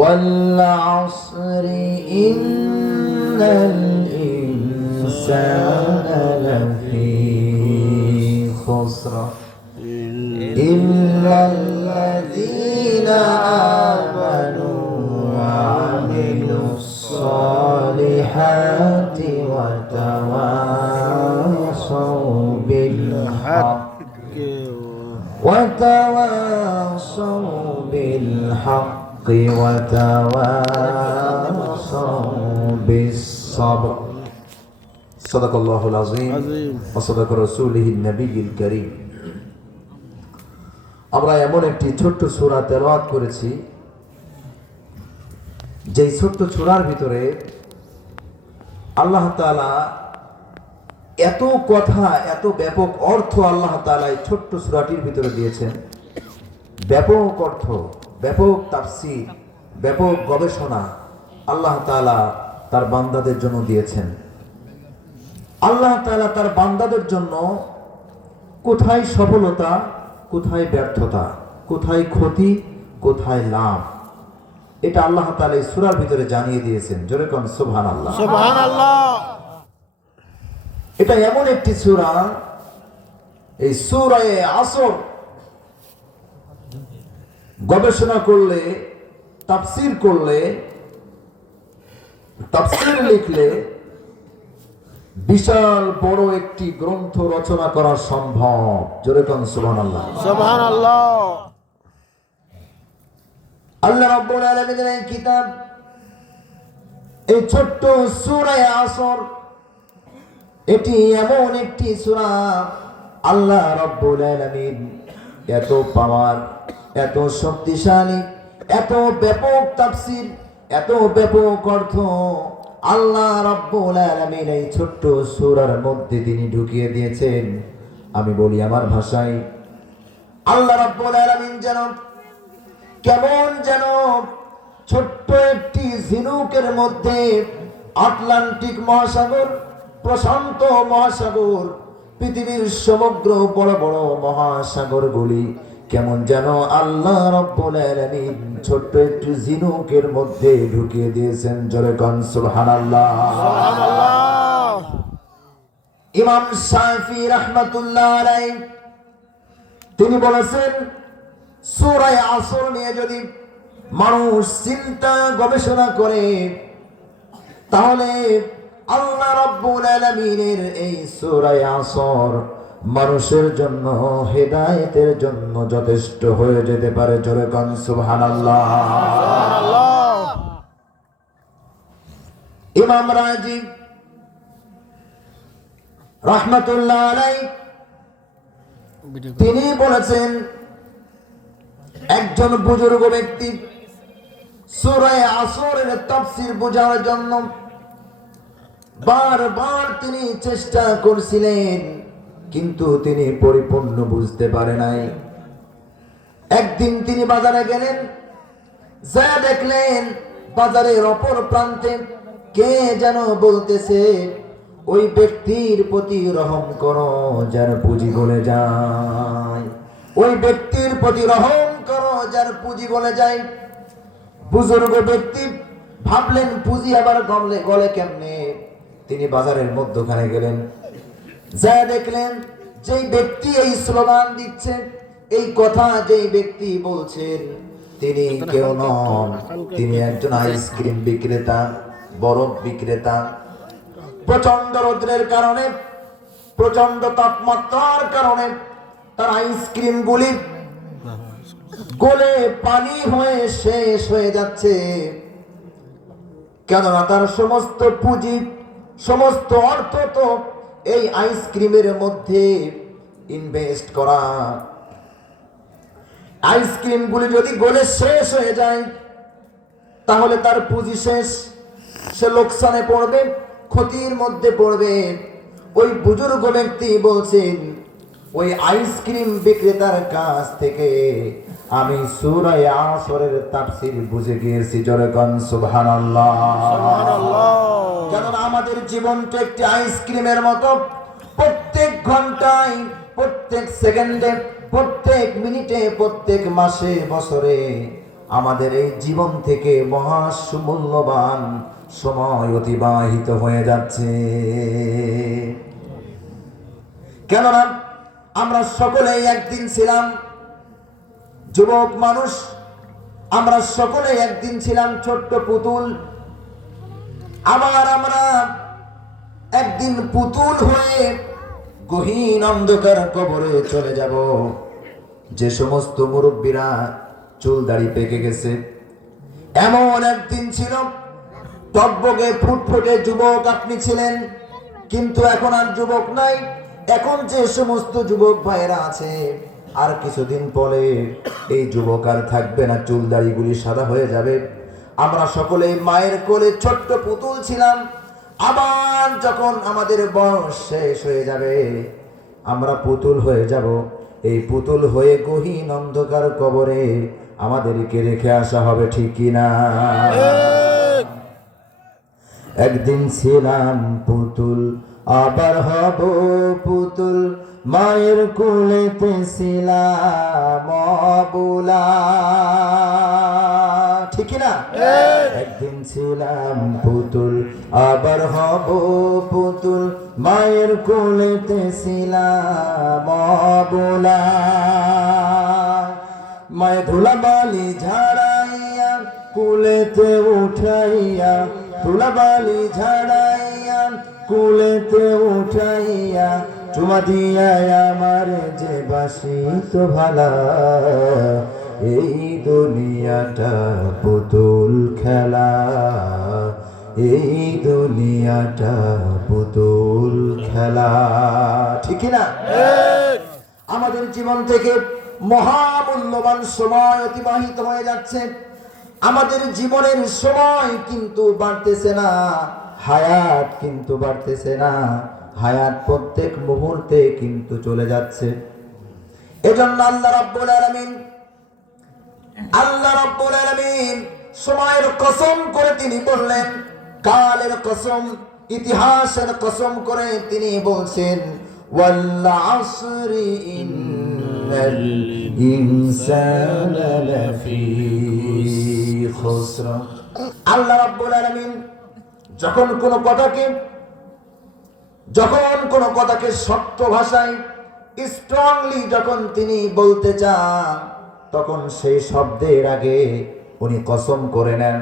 والعصر إن الإنسان لفي خسر إلا الذين آمنوا وعملوا الصالحات وتواصوا بالحق وتواصوا بالصبر صدق الله العظيم وصدق رسوله النبي الكريم আমরা এমন একটি ছোট্ট সূরা তেলাওয়াত করেছি যেই ছোট্ট সূরার ভিতরে আল্লাহ তাআলা এত কথা, এত ব্যাপক অর্থ আল্লাহ তাআলা এই ছোট্ট সূরাটির ভিতরে দিয়েছেন। ব্যাপক অর্থ, ব্যাপক তাফসীর, ব্যাপক গবেষণা আল্লাহ তাআলা তার বান্দাদের জন্য দিয়েছেন। আল্লাহ তাআলা তার বান্দাদের জন্য কোথায় সফলতা, কোথায় ব্যর্থতা, কোথায় ক্ষতি, কোথায় লাভ, এটা আল্লাহ তাআলা এই সূরার ভিতরে জানিয়ে দিয়েছেন। জোরে কোন সুবহানাল্লাহ। সুবহানাল্লাহ। এটা এমন একটি সূরা, এই সূরায়ে আসর গবেষণা করলে, তাফসীর করলে, তাফসীর লিখলে বিশাল বড় একটি গ্রন্থ রচনা করা সম্ভব। জোরে কোন সুবহানাল্লাহ। সুবহানাল্লাহ। আল্লাহ রাব্বুল আলামিনের এই কিতাব, এই ছোট্ট সূরায়ে আসর, এটি এমন একটি সূরা আল্লাহ রাব্বুল আলামিন এত পাওয়ার, এত শক্তিশালী, এত ব্যাপক তাফসীর, এত ব্যাপক অর্থ আল্লাহ রাব্বুল আলামিন এই ছোট্ট সূরার মধ্যে তিনি ঢুকিয়ে দিয়েছেন। আমি বলি আমার ভাষায়, আল্লাহ রাব্বুল আলামিন যেন কেমন যেন ছোট্ট একটি ঝিনুকের মধ্যে আটলান্টিক মহাসাগর, প্রশান্ত মহাসাগর, পৃথিবীর সমগ্র বড় বড় মহাসাগরগুলি কেমন যেন আল্লাহ রাব্বুল আলামিন ছোট্ট একটি ঝিনুকের মধ্যে ঢুকিয়ে দিয়েছেন। জোরে কোন সুবহানাল্লাহ। সুবহানাল্লাহ। ইমাম শাফি রাহমাতুল্লাহ আলাইহি তিনি বলেছেন, সূরায়ে আসর নিয়ে যদি মানুষ চিন্তা গবেষণা করে তাহলে আল্লাহ রাব্বুল আলামিনের এই সূরায়ে আসর মানুষের জন্য, হেদায়েতের জন্য যথেষ্ট হয়ে যেতে পারে। জোরে কোন সুবহানাল্লাহ। ইমাম রাজি রাহমাতুল্লাহ আলাইহি তিনি বলেছেন, একজন বুজুর্গ ব্যক্তি সূরায়ে আসরের তাফসীর বোঝার জন্য বারবার তিনি চেষ্টা করছিলেন, কিন্তু তিনি পরিপূর্ণ বুঝতে পারে নাই। একদিন তিনি বাজারে গেলেন, যা দেখলেন বাজারের অপর প্রান্তে কে যেন বলতেছে, ওই ব্যক্তির প্রতি রহম করো যার পুঁজি গলে যায়, ওই ব্যক্তির প্রতি রহম করো যার পুঁজি গলে যায়। বুজুর্গ ব্যক্তি ভাবলেন পুঁজি আবার গলে কেমনে। তিনি বাজারের মধ্যখানে গেলেন, যা দেখলেন যেই ব্যক্তি এই স্লোগান দিচ্ছেন, এই কথা যেই ব্যক্তি বলছেন, তিনি কেউ নন, তিনি একজন আইসক্রিম বিক্রেতা, বরফ বিক্রেতা। প্রচন্ড রৌদ্রের কারণে, প্রচন্ড তাপমাত্রার কারণে তার আইসক্রিম গুলি গলে পানি হয়ে শেষ হয়ে যাচ্ছে, কেননা তার সমস্ত পুঁজি, সমস্ত অর্থ তো এই আইসক্রিমের মধ্যে ইনভেস্ট করা। আইসক্রিম গুলি যদি গলে শেষ হয়ে যায় তাহলে তার পুঁজি শেষ, সে লোকসানে পড়বে, ক্ষতির মধ্যে পড়বে। ওই বুজুর্গ ব্যক্তি বলছেন, ওই আইসক্রিম বিক্রেতার কাছ থেকে আমি সূরায়ে আসরের তাফসীর বুঝে গিয়েছি। জোরে কোন সুবহানাল্লাহ। কারণ আমাদের জীবনটা একটি আইসক্রিমের মতো, প্রত্যেক ঘন্টায়, প্রত্যেক সেকেন্ডে, প্রত্যেক মিনিটে, প্রত্যেক মাসে, বছরে আমাদের এই জীবন থেকে মহামূল্যবান সময় অতিবাহিত হয়ে যাচ্ছে। কেননা আমরা সকলেই একদিন ছিলাম যুবক মানুষ, আমরা সকলেই একদিন ছিলাম ছোট্ট পুতুল, আবার আমরা একদিন পুতুল হয়ে গহীন অন্ধকার কবরে চলে যাব। যে সমস্ত মুরব্বীরা চুল দাড়ি পেকে গেছে, এমন একদিন ছিল টকবগে ফুটফুটে যুবক আপনি ছিলেন, কিন্তু এখন আর যুবক নাই। এখন যে সমস্ত যুবক ভাইয়েরা আছে, আর কিছুদিন পরে এই যুবক আর থাকবে না, চুল দাড়িগুলি সাদা হয়ে যাবে। আমরা সকলে মায়ের কোলে ছোট্ট পুতুল ছিলাম, আবার যখন আমাদের বয়স শেষ হয়ে যাবে আমরা পুতুল হয়ে যাব। এই পুতুল হয়ে গহীন অন্ধকার কবরে আমাদেরকে রেখে আসা হবে, ঠিক কিনা? একদিন ছিলাম পুতুল, আবার হব পুতুল, মায়ের কোলেতে ছিলাম অবলা, ঠিক না? একদিন ছিলাম পুতুল, আবার হব পুতুল, মায়ের কোলেতে ছিলাম অবলা। মায়ের ধুলাবালি ঝাড়াইয়া কোলেতে উঠাইয়া, ধুলাবালি ঝাড়াইয়া কোলেতে উঠাইয়া, চুমা দিয়া আমার যে বাসিত ভালা। এই দুনিয়াটা পুতুল খেলা, এই দুনিয়াটা পুতুল খেলা, ঠিক না? আমাদের জীবন থেকে মহামূল্যবান সময় অতিবাহিত হয়ে যাচ্ছে। আমাদের জীবনের সময় কিন্তু বাড়তেছে না, হায়াত কিন্তু বাড়তেছে না, হায়াত প্রত্যেক মুহূর্তে কিন্তু চলে যাচ্ছে। এজন্য আল্লাহ রাব্বুল আলামিন সময়ের কসম করে তিনি বললেন, কালের কসম, ইতিহাসের কসম করে তিনি বলছেন, ওয়াল আসরি ইন্নাল ইনসানা লাফি খুসর। আল্লাহ রাব্বুল আলামিন যখন কোনো কথাকে শক্ত ভাষায় স্ট্রংলি যখন তিনি বলতে চান, তখন সেই শব্দের আগে উনি কসম করে নেন।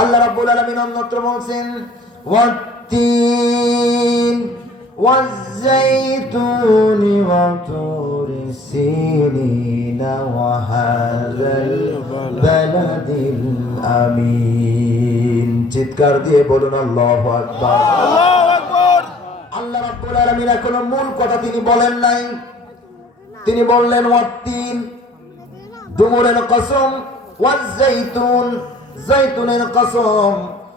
আল্লাহ রাব্বুল আলামিন অন্যত্র বলছেন, ওয়াত্তিন ওয়াজ-যাইতুনি ওয়া তুরি সিনিন ওয়া হাযাল বালাদিল আমিন। চিৎকার দিয়ে বলুন আল্লাহু আকবার। আল্লাহু আকবার। আল্লাহ রাব্বুল আলামিন এখনো মূল কথা তিনি বলেন নাই। তিনি বললেন ওয়াত্তিন, ডুমুরের কসম, ওয়াজ-যাইতুন, যাইতুনের কসম,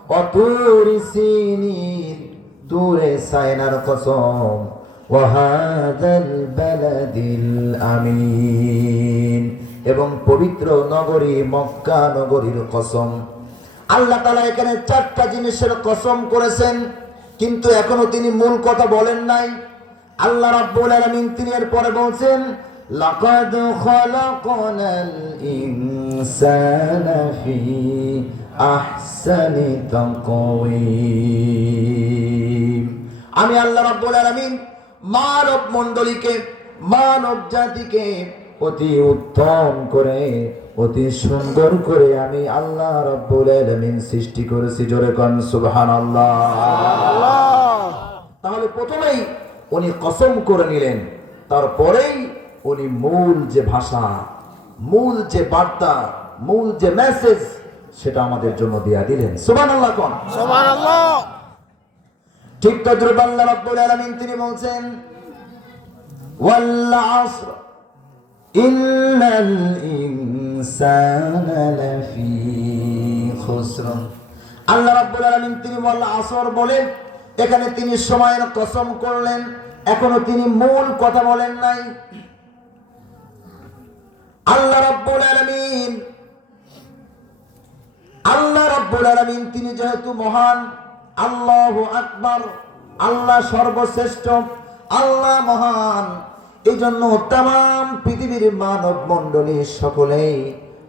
ওয়া তুরি সিনিন, তুরে সাইনার কসম, ওয়া হাযাল বালাদিল আমিন, এবং পবিত্র নগরী মক্কা নগরীর কসম। আল্লাহ তাআলা এখানে চারটা জিনিসের কসম করেছেন, কিন্তু এখনো তিনি মূল কথা বলেন নাই। আল্লাহ রাব্বুল আলামিন তিনি এরপরে বলছেন, লাকাদ খালাকনাল ইনসানা ফি আহসানি তাকওয়িম। আমি আল্লাহ রাব্বুল আলামিন মানব মণ্ডলীকে, মানব জাতিকে অতি উত্তম করে, অতি সুন্দর করে আমি আল্লাহ রাব্বুল আলামিন সৃষ্টি করেছি। জোরে কোন সুবহানাল্লাহ। তাহলে প্রথমেই উনি কসম করে নিলেন, তারপরেই উনি মূল যে ভাষা, মূল যে বার্তা, মূল যে মেসেজ, সেটা আমাদের জন্য দিয়া দিলেন। সুবহানাল্লাহ কোন সুবহানাল্লাহ। ঠিক তদ্রুপ আল্লাহ রাব্বুল আলামিন তিনি বলছেন, ওয়াল আসর ইন্নাল ইনসানা লাফি খুসর। আল্লাহ রাব্বুল আলামিন তিনি ওয়াল আসর বলেন, এখানে তিনি সময়ের কসম করলেন, এখনো তিনি মূল কথা বলেন নাই। আল্লাহ রাব্বুল আলামিন তিনি যেহেতু মহান, আল্লাহু আকবার, আল্লাহ সর্বশ্রেষ্ঠ, আল্লাহ মহান, এই জন্য তাম পৃথিবীর মানব মণ্ডলী সকলেই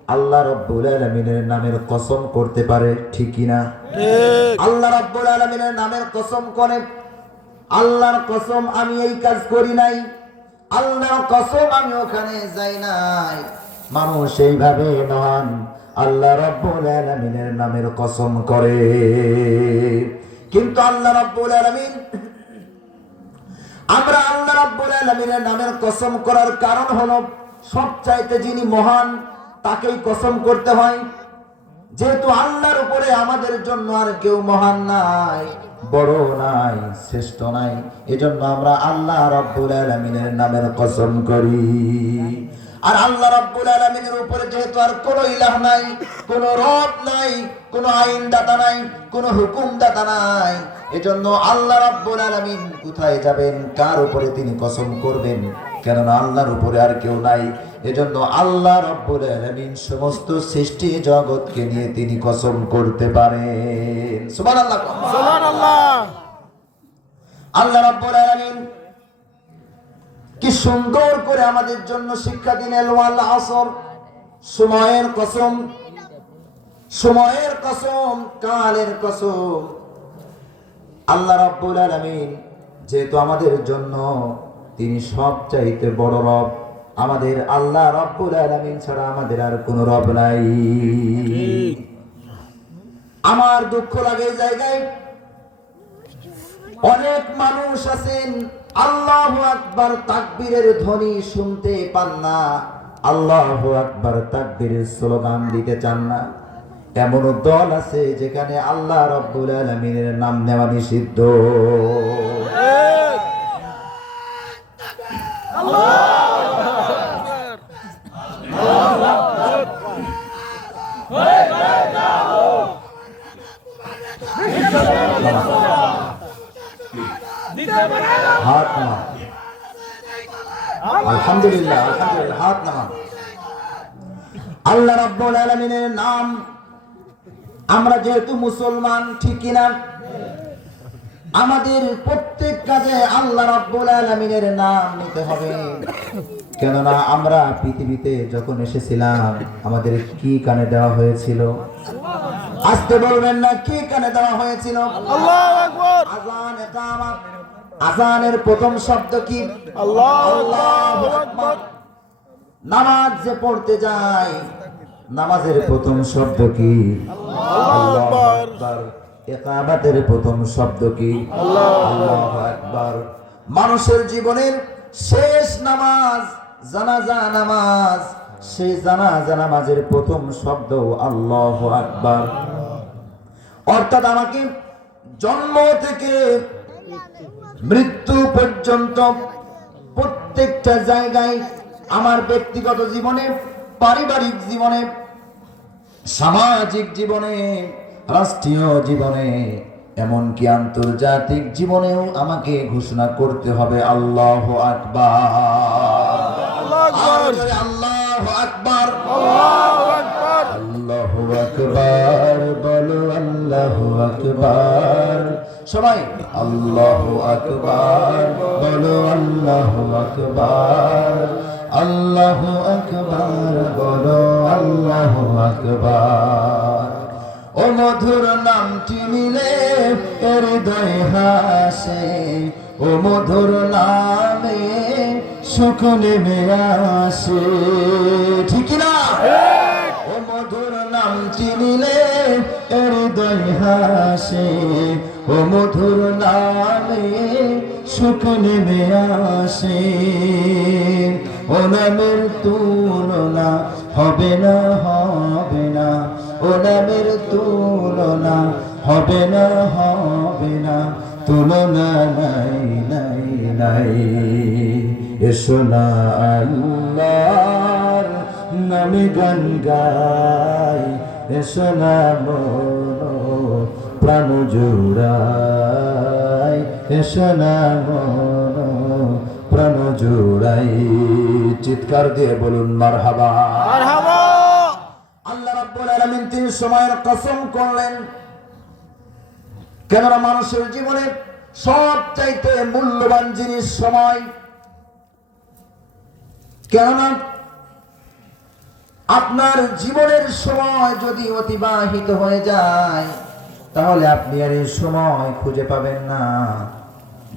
আল্লাহ রাব্বুল আলামিনের নামের কসম করতে পারে, ঠিক কি না? ঠিক। আল্লাহ রাব্বুল আলামিনের নামের কসম করে, আল্লাহর কসম আমি এই কাজ করি নাই, আল্লাহর কসম আমি ওখানে যাই নাই। মানুষ এইভাবে মহান আল্লাহ রাব্বুল আলামিনের নামের কসম করে, কিন্তু আল্লাহ রাব্বুল আলামিন, আমরা আল্লাহ রাব্বুল আলামিনের নামের কসম করার কারণ হলো সবচাইতে যিনি মহান তাকেই কসম করতে হয়। যেহেতু আল্লাহর উপরে আমাদের জন্য আর কেউ মহান নাই, বড় নাই, শ্রেষ্ঠ নাই, এজন্য আমরা আল্লাহ রাব্বুল আলামিনের নামের কসম করি। আর আল্লাহ রাব্বুল আলামিনের উপরে যেহেতু আর কোনো ইলাহ নাই, কোনো রব নাই, কোনো আইনদাতা নাই, কোনো হুকুমদাতা নাই, এজন্য আল্লাহ রাব্বুল আলামিন কোথায় যাবেন, কার উপরে তিনি কসম করবেন? কেননা আল্লাহর উপরে আর কেউ নাই। এজন্য আল্লাহ রাব্বুল আলামিন সমস্ত সৃষ্টি জগৎকে নিয়ে তিনি কসম করতে পারেন। সুবহানাল্লাহ। সুবহানাল্লাহ। আল্লাহ রাব্বুল আলামিন কি সুন্দর করে আমাদের জন্য শিক্ষা দিলেন, ওয়াল আসর, সময়ের কসম, সময়ের কসম, কালের কসম। আল্লাহ রাব্বুল আলামিন যেহেতু আমাদের জন্য তিনি সবচাইতে বড় রব, আমাদের আল্লাহ রাব্বুল আলামিন ছাড়া আমাদের আর কোনো রব নাই। আমার দুঃখ লাগে এই জায়গায় অনেক মানুষ আছেন আল্লাহু আকবার তাকবীরের ধ্বনি শুনতে পান না, আল্লাহু আকবার তাকবীরের স্লোগান দিতে চান না। এমন দল আছে যেখানে আল্লাহ রাব্বুল আলামিনের নাম নেওয়া নিষিদ্ধ। হাত নামা, আলহামদুলিল্লাহ, আলহামদুলিল্লাহ, হাত নামা। আল্লাহ রাব্বুল আলামিনের নাম, আমরা যেহেতু মুসলমান, ঠিক কিনা, আমাদের প্রত্যেক কাজে আল্লাহ রাব্বুল আলামিনের নাম নিতে হবে। কেননা আমরা পৃথিবীতে যখন এসেছিলাম আমাদের কি কানে দেওয়া হয়েছিল? আসতে বলবেন না, কি কানে দেওয়া হয়েছিল? আল্লাহু আকবার। আযান, ইকামত। আযানের প্রথম শব্দ কি? আল্লাহু আকবার। নামাজ যে পড়তে যায়, নামাজের প্রথম শব্দ কি? আল্লাহু আকবার। ইকামতের প্রথম শব্দ কি? আল্লাহু আকবার। মানুষের জীবনের শেষ নামাজ জানাজা নামাজ, সেই জানাজা নামাজের প্রথম শব্দ আল্লাহু আকবার। অর্থাৎ আমাকে জন্ম থেকে মৃত্যু পর্যন্ত প্রত্যেকটা জায়গায়, আমার ব্যক্তিগত জীবনে, পারিবারিক জীবনে, সামাজিক জীবনে, রাষ্ট্রীয় জীবনে, এমনকি আন্তর্জাতিক জীবনেও আমাকে ঘোষণা করতে হবে আল্লাহু আকবার। আল্লাহু আকবার, আল্লাহু আকবার। আল্লাহু আকবার, বলো আল্লাহু আকবার। সবাই আল্লাহু আকবার, বলো আল্লাহু আকবার। আল্লাহু আকবার, বলো আল্লাহু আকবার। ও মধুর নামটি নিলে হৃদয় হাসে, ও মধুর নামে সুখ নেমে আসে, ঠিক না? ও মধুর নামটি নিলে হৃদয় হাসে, ও মধুর নামে সুখ নেমে আসে। ও নামের তুলনা হবে না, হবে না, ও নামের তুলনা হবে না, হবে না, তুলনা নাই, নাই, নাই। এসো না আল্লাহর নামে গান গাই, এসো না মন প্রাণ জুড়াই, এসো না মন প্রাণ জুড়াই। চিৎকার দিয়ে বলুন মারহাবা। মারহাবা। আল্লাহ রাব্বুল আলামিন তিনি সময়ের কসম করলেন, কেননা মানুষের জীবনে সবচাইতে মূল্যবান জিনিস সময়। কেননা আপনার জীবনের সময় যদি অতিবাহিত হয়ে যায় তাহলে আপনি আর এই সময় খুঁজে পাবেন না।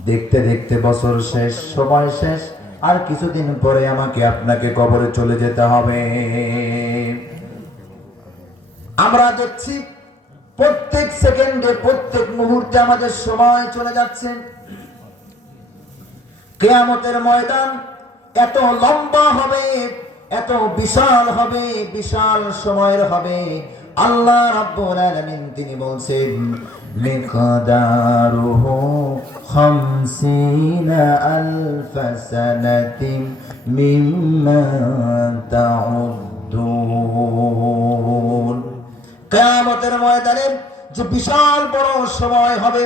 দেখতে দেখতে বছর শেষ, সময় শেষ, আর কিছুদিন পরে আমাকে আপনাকে কবরে চলে যেতে হবে। আমরা দেখছি প্রত্যেক সেকেন্ডে, প্রত্যেক মুহূর্তে আমাদের সময় চলে যাচ্ছে। কিয়ামতের ময়দান এত লম্বা হবে, এত বিশাল হবে, বিশাল সময়ের হবে। আল্লাহ রাব্বুল আলামিন তিনি বলছেন মিকদারুহু 50,000 সানাতিন মিম্মা তাউদ্দুন। কিয়ামতের ময়দানে যে বিশাল বড় সময় হবে,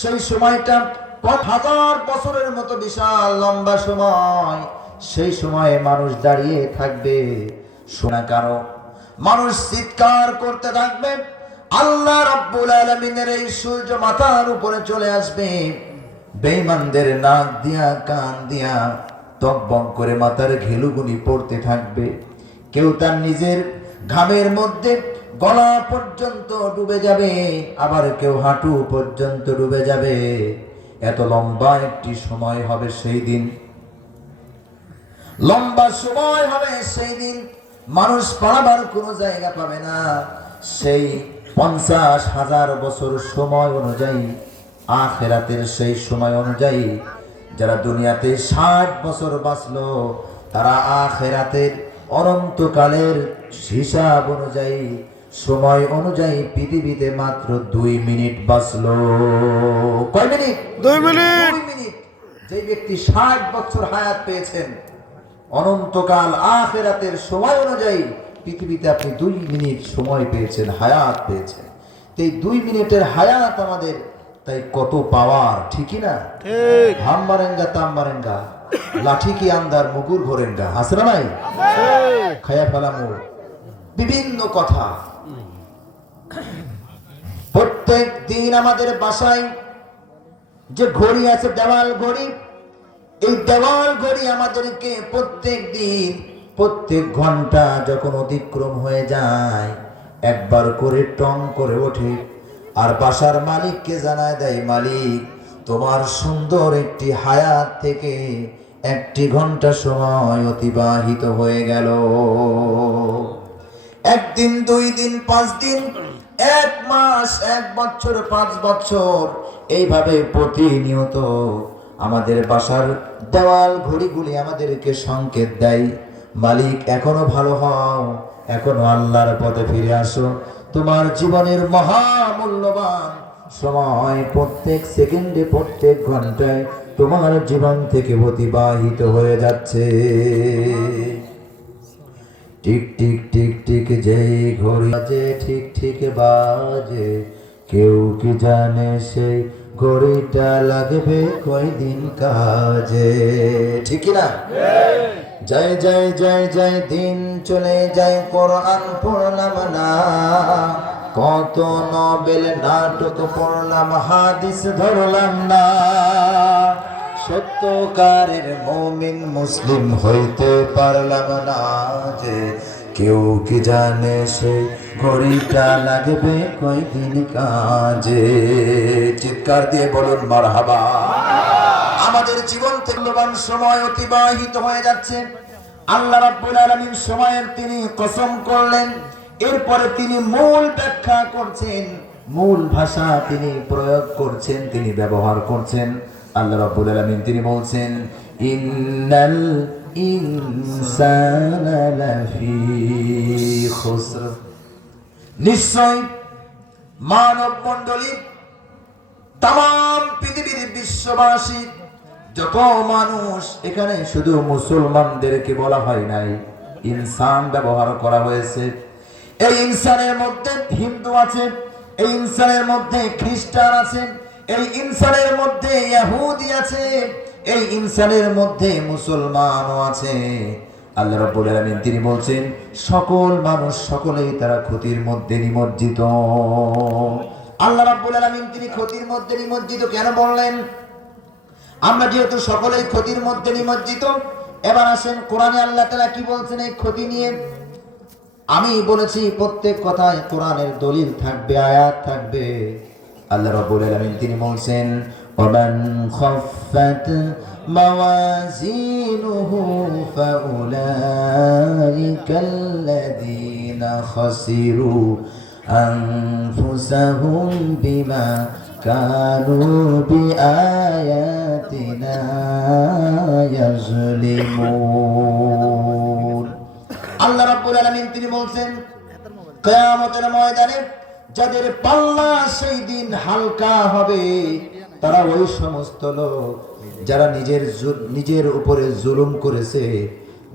সেই সময়টা 1000 বছরের মতো বিশাল লম্বা সময়। সেই সময়ে মানুষ দাঁড়িয়ে থাকবে, শোনা কারো মানুষ চিৎকার করতে থাকবে। আল্লাহ রাব্বুল আলামিনের এই সূর্য মাথার উপরে চলে আসবে, বেঈমানদের নাক দিয়া কান দিয়া তকবক করে মাথার ঘেলুগুনি পড়তে থাকবে। কেউ তার নিজের ঘামের মধ্যে গলা পর্যন্ত ডুবে যাবে, আবার কেউ হাঁটু পর্যন্ত ডুবে যাবে। এত লম্বা একটি সময় হবে সেই দিন, লম্বা সময় হবে সেই দিন। মানুষ পালাবার কোনো জায়গা পাবে না। সেই 50,000 বছর সময় অনুযায়ী, আখিরাতের সেই সময় অনুযায়ী, যারা দুনিয়াতে 60 বছর বাঁচলো, তারা আখিরাতের অনন্তকালের হিসাব অনুযায়ী, সময় অনুযায়ী পৃথিবীতে মাত্র 2 মিনিট বাঁচলো। কয় মিনিট? 2 মিনিট। 2 মিনিট। যে ব্যক্তি 60 বছর হায়াত পেয়েছেন, অনন্তকাল আখিরাতের সময় অনুযায়ী পৃথিবীতে আপনি 2 মিনিট সময় পেয়েছেন, হায়াত পেয়েছেন। এই 2 মিনিটের হায়াত আমাদের তাই কত পাওয়ার, ঠিকই না? ঠিক। হাম মারেঙ্গা তাম মারেঙ্গা, লাঠি কি আন্দার মুগুর ভরেঙ্গা, আছে না নাই? খায়া ফেলামু, বিভিন্ন কথা। প্রত্যেক দিন আমাদের বাসায় যে ঘড়ি আছে, দেওয়াল ঘড়ি, এই দেওয়াল ঘড়ি আমাদেরকে প্রত্যেক দিন, প্রত্যেক ঘন্টা যখন অতিক্রম হয়ে যায় একবার করে টং করে ওঠে, আর বাসার মালিককে জানায় দেয়, মালিক তোমার সুন্দর একটি হায়াত থেকে 1 ঘন্টা সময় অতিবাহিত হয়ে গেল। 1 দিন, 2 দিন, 5 দিন, 1 মাস, 1 বছর, 5 বছর, এইভাবে প্রতিনিয়ত আমাদের বাসার দেওয়াল ঘড়িগুলি আমাদেরকে সংকেত দেয়, মালিক এখনো ভালো হও, এখনো আল্লাহর পথে ফিরে আসো। তোমার জীবনের মহামূল্যবান সময় প্রত্যেক সেকেন্ডে, প্রত্যেক ঘন্টায় তোমার জীবন থেকে অতিবাহিত হয়ে যাচ্ছে। টিক টিক টিক টিক যেই ঘড়ি বাজে, ঠিক ঠিক বাজে, কেউ কি জানে সেই ঘড়িটা লাগবে কয়দিন কাজে, ঠিক না? জয় জয় জয় জয় দিন চলে যায়, কোরআন পড়লাম না, কত নোবেল নাটক পড়লাম, হাদিস ধরলাম না, সত্যকারের মুমিন মুসলিম হইতে পারলাম না যে, কেউ কি জানে সেই ঘড়িটা লাগবে কয়দিন কাজে। চিৎকার দিয়ে বলুন মারহাবা। আমাদের জীবন থেকে মূল্যবান সময় অতিবাহিত হয়ে যাচ্ছে। আল্লাহ রাব্বুল আলামিন সময়ের তিনি কসম করলেন, এরপরে তিনি মূল ব্যাখ্যা করছেন, মূল ভাষা তিনি প্রয়োগ করছেন, তিনি ব্যবহার করছেন। আল্লাহ রাব্বুল আলামিন তিনি বলছেন, ইন্নাল ইনসানা লাফি খুসর, নিশ্চয় মানব মণ্ডলী, তাম পৃথিবীর বিশ্ববাসী যত মানুষ, এখানে শুধু মুসলমানদেরকে বলা হয় নাই, ইনসান ব্যবহার করা হয়েছে। এই ইনসানের মধ্যে হিন্দু আছে, এই ইনসানের মধ্যে খ্রিস্টান আছে, এই ইনসানের মধ্যে ইহুদি আছে, এই ইনসানের মধ্যে মুসলমানও আছে। আল্লাহ রাব্বুল আলামিন তিনি বলছেন, সকল মানুষ সকলেই তারা ক্ষতির মধ্যে নিমজ্জিত। আল্লাহ রাব্বুল আলামিন তিনি ক্ষতির মধ্যে নিমজ্জিত কেন বললেন? আমরা যেহেতু সকলেই ক্ষতির মধ্যে নিমজ্জিত, এবার আসেন কোরআনে আল্লাহ তাআলা কি বলছেন এই ক্ষতি নিয়ে। আমি বলেছি প্রত্যেক কথায় কোরআনের দলিল থাকবে, আয়াত থাকবে। আল্লাহ রাব্বুল আলামিন তিনি বলছেন ওয়ামান খাফফাত মাওয়াজিনুহু ফাউলাইকাল্লাযীনা খাসিরু আনফুসাহুম বিমা কানু বিআয়াতিনা ইয়াজলিমুন। আল্লাহ রাব্বুল আলামিন তিনি বলছেন কিয়ামতের ময়দানে যাদের পাল্লা সেই দিন হালকা হবে তারা ওই সমস্ত লোক যারা নিজের উপরে জুলুম করেছে,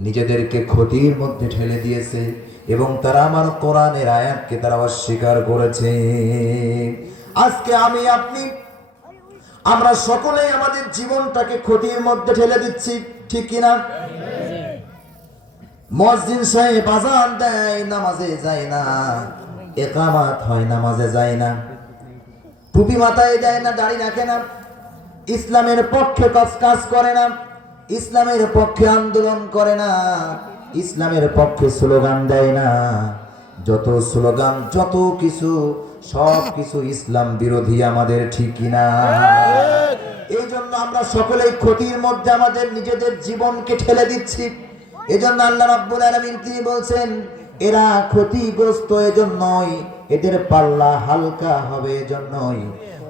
নিজেদেরকে ক্ষতির মধ্যে ঠেলে দিয়েছে এবং তারা আমার কোরআনের আয়াতকে তারা অস্বীকার করেছে। আজকে আমি আপনি আমরা সকলেই আমাদের জীবনটাকে ক্ষতির মধ্যে ঠেলে দিচ্ছি, ঠিক কিনা? মুয়াজ্জিন সাহেব আযান দেয়, নামাজে যায় না, ইকামাত হয়, নামাজে যায় না, টুপি মাথায় দেয় না, দাড়ি রাখে না, ইসলামের পক্ষে কাজ করে না, ইসলামের পক্ষে আন্দোলন করে না, ইসলামের পক্ষে স্লোগান দেয় না। যত স্লোগান, যত কিছু, সব কিছু ইসলাম বিরোধী আমাদের, ঠিক কিনা? এই জন্য আমরা সকলেই ক্ষতির মধ্যে আমাদের নিজেদের জীবনকে ঠেলে দিচ্ছি। এজন্য আল্লাহ রাব্বুল আলামিন তিনি বলছেন এরা ক্ষতিগ্রস্ত এজন্যই, এদের পাল্লা হালকা হবে এজন্যই,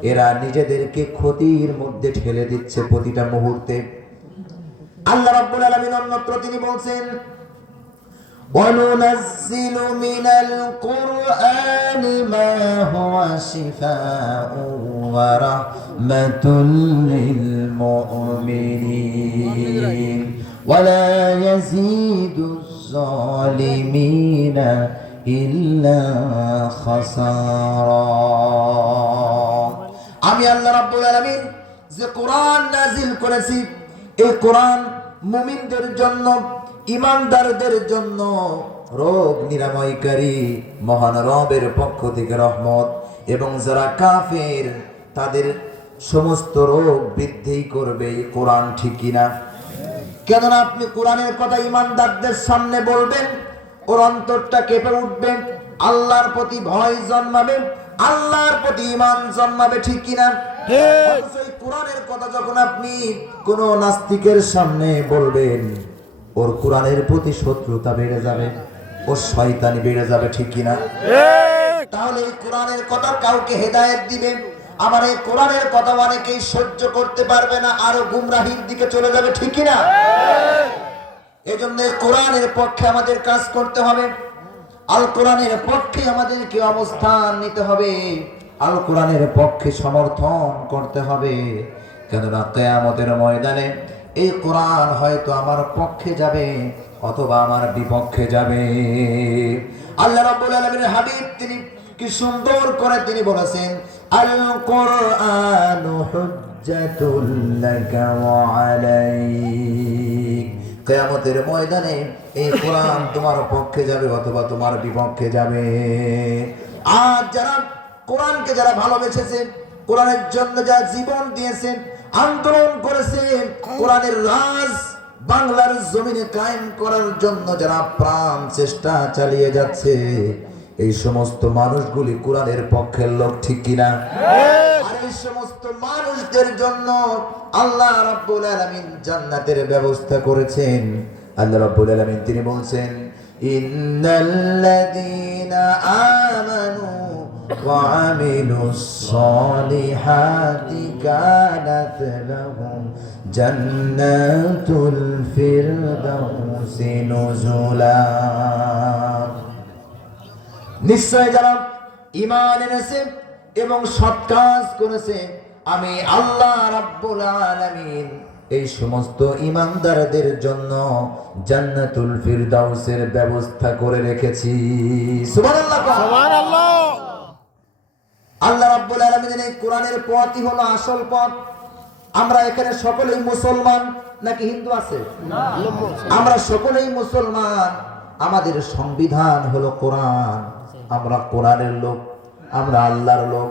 এরা নিজেদেরকে ক্ষতির মধ্যে ঠেলে দিচ্ছে প্রতিটা মুহূর্তে। আল্লাহ রাব্বুল আলামিন অন্যত্র তিনি বলছেন وَنُنَزِّلُ مِنَ الْقُرْآنِ مَا هُوَ شِفَاءٌ وَرَحْمَةٌ لِلْمُؤْمِنِينَ وَلَا يَزِيدُ الظَّالِمِينَ إِلَّا خَسَارًا। আমি আল্লাহ রাব্বুল আলামিন যে কোরআন নাজিল করেছি, এই কোরআন মুমিনদের জন্য, ইমানদারদের জন্য রোগ নিরাময়কারী, মহান রবের পক্ষ থেকে রহমত, এবং যারা কাফের তাদের সমস্ত রোগ বৃদ্ধি করবে এই কোরআন, ঠিক কিনা? কেননা আপনি কোরআনের কথা ইমানদারদের সামনে বলবেন, ওর অন্তরটা কেঁপে উঠবে, আল্লাহর প্রতি ভয় জন্মাবে, আল্লাহর প্রতি ঈমান জন্মাবে, ঠিক কিনা? অথচ এই কোরআনের কথা যখন আপনি কোন নাস্তিকের সামনে বলবেন, ওর কোরআনের প্রতি শত্রুতা বেড়ে যাবে, ওর শয়তানি বেড়ে যাবে, ঠিক কিনা? তাহলে এই কোরআনের কথা কাউকে হেদায়েত দিবে, আবার এই কোরআনের কথা অনেকেই সহ্য করতে পারবে না, আরো গুমরাহির দিকে চলে যাবে, ঠিক কিনা? এজন্য কোরআনের পক্ষে আমাদের কাজ করতে হবে, আল কোরআনের পক্ষে আমাদেরকে অবস্থান নিতে হবে, আল কোরআনের পক্ষে সমর্থন করতে হবে। কেননা কিয়ামতের ময়দানে এই কোরআন হয়তো আমার পক্ষে যাবে অথবা আমার বিপক্ষে যাবে। আল্লাহ রাব্বুল আলামিনের হাবিব তিনি কি সুন্দর করে তিনি বলেছেন আল কোরআনু হুজ্জাতুল লাকা ওয়া আলাইক। কিয়ামতের ময়দানে এই কোরআন তোমার পক্ষে যাবে অথবা তোমার বিপক্ষে যাবে। আর যারা কোরআনকে যারা ভালোবেসেছে, কোরআনের জন্য যারা জীবন দিয়েছেন, আন্দোলন করেছেন, কোরআনের রাজ বাংলার জমিনে কায়েম করার জন্য যারা প্রাণ চেষ্টা চালিয়ে যাচ্ছে, এই সমস্ত মানুষগুলি কোরআনের পক্ষের লোক, ঠিক কিনা? আর এই সমস্ত মানুষদের জন্য আল্লাহ রাব্বুল আলামিন জান্নাতের ব্যবস্থা করেছেন। আল্লাহ রাব্বুল আলামিন তিনি বলছেন ইন্নাল্লাযীনা আমানু ওয়া আমিলুস সলিহাতি কানাত লাহুম জান্নাতুল ফিরদাউসি নুজুলা। নিশ্চয় যারা ঈমান এনেছে এবং সৎ কাজ করেছে, আমি আল্লাহ রাব্বুল আলামিন এই সমস্ত ঈমানদারদের জন্য জান্নাতুল ফিরদাউসের ব্যবস্থা করে রেখেছি। সুবহানাল্লাহ, সুবহানাল্লাহ। আল্লাহ রাব্বুল আলামিনের এই কোরআনের পথই হলো আসল পথ। আমরা এখানে সকলেই মুসলমান নাকি হিন্দু আছে? আমরা সকলেই মুসলমান। আমাদের সংবিধান হলো কোরআন। আমরা কোরআনের লোক, আমরা আল্লাহর লোক,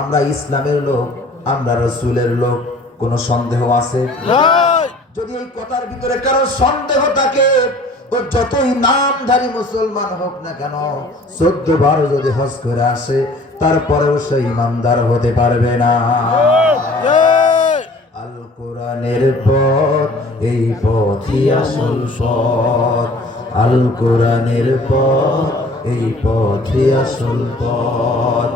আমরা ইসলামের লোক, আমরা রাসূলের লোক। কোনো সন্দেহ আছে? যদি এই কথার ভিতরে কারো সন্দেহ থাকে ও যতই নামধারী মুসলমান হোক না কেন, 14 বার যদি হজ করে আসে, তারপরেও সে ইমানদার হতে পারবে না। আল কোরআনের পথ, এই পথই আসল পথ। আল কোরআনের পথ, এই পথই আসল পথ।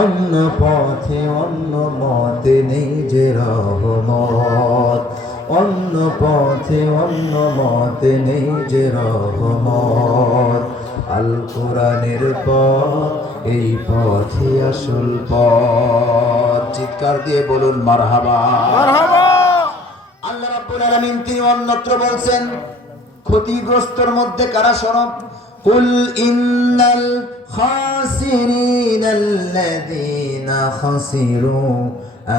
অন্য পথে অন্য মতে নেই যে রহমত। অন্য পথে অন্য মতে নেই যে রহমত। আল কোরআনের পথ, এই পথই আসল পথ। চিৎকার দিয়ে বলুন মারহাবা। মারহাবা। আল্লাহ রাব্বুল আলামিন তিনি অন্যত্র বলছেন, ক্ষতিগ্রস্তর মধ্যে কারা শোনো? কুল ইন্নাল খাসিরিনাল্লাযীনা খাসিরু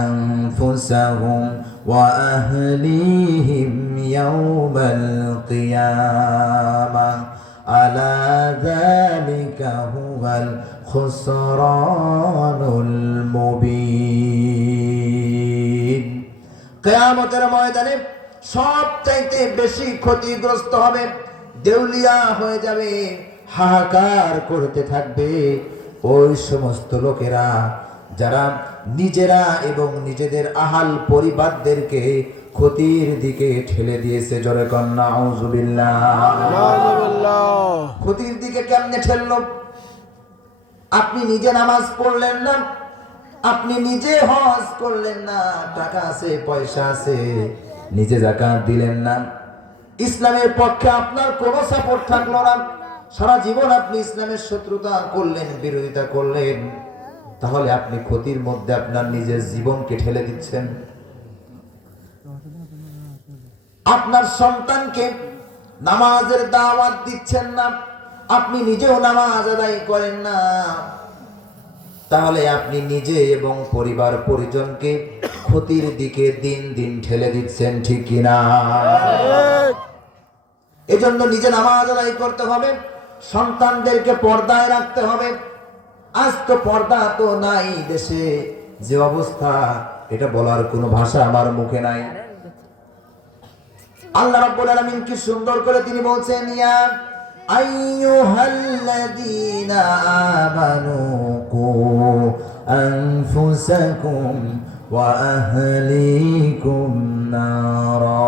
আনফুসাহুম ওয়া আহলিহিম ইয়াওমাল কিয়ামাহ আলা যালিকা হুয়াল খুসরানুল মুবিন। কিয়ামতের ময়দানে সবচাইতে বেশি ক্ষতিগ্রস্ত হবে, দেউলিয়া হয়ে যাবে, হাহাকার করতে থাকবে ওই সমস্ত লোকেরা যারা নিজেরা এবং নিজেদের আহাল পরিবারদেরকে ক্ষতির দিকে ঠেলে দিয়েছে। জোরে কন্যা আউযুবিল্লাহ। ক্ষতির দিকে কেমনে ঠেললো? আপনি নিজে নামাজ পড়লেন না, আপনি নিজে হজ করলেন না, টাকা আছে পয়সা আছে, নিজে যাকাত দিলেন না, ইসলামের পক্ষে আপনার কোনো সাপোর্ট থাকলো না, সারা জীবন আপনি ইসলামের শত্রুতা করলেন, বিরোধিতা করলেন, তাহলে আপনি ক্ষতির মধ্যে আপনার নিজের জীবনকে ঠেলে দিচ্ছেন। আপনার সন্তানকে নামাজের দাওয়াত দিচ্ছেন না, আপনি নিজেও নামাজ আদায় করেন না, তাহলে আপনি নিজে এবং পরিবার পরিজনকে ক্ষতির দিকে দিন দিন ঠেলে দিচ্ছেন, ঠিক কিনা? এজন্য নিজে নামাজ আদায় করতে হবে, সন্তানদেরকে পর্দায় রাখতে হবে। আজ তো পর্দা তো নাই দেশে, যে অবস্থা এটা বলার কোনো ভাষা আমার মুখে নাই। আল্লাহ রাব্বুল আলামিন কি সুন্দর করে তিনি বলছেন, ইয়া আইয়ুহাল্লাযীনা আমানু কু আনফুসাকুম ওয়া আহলিকুম নারা।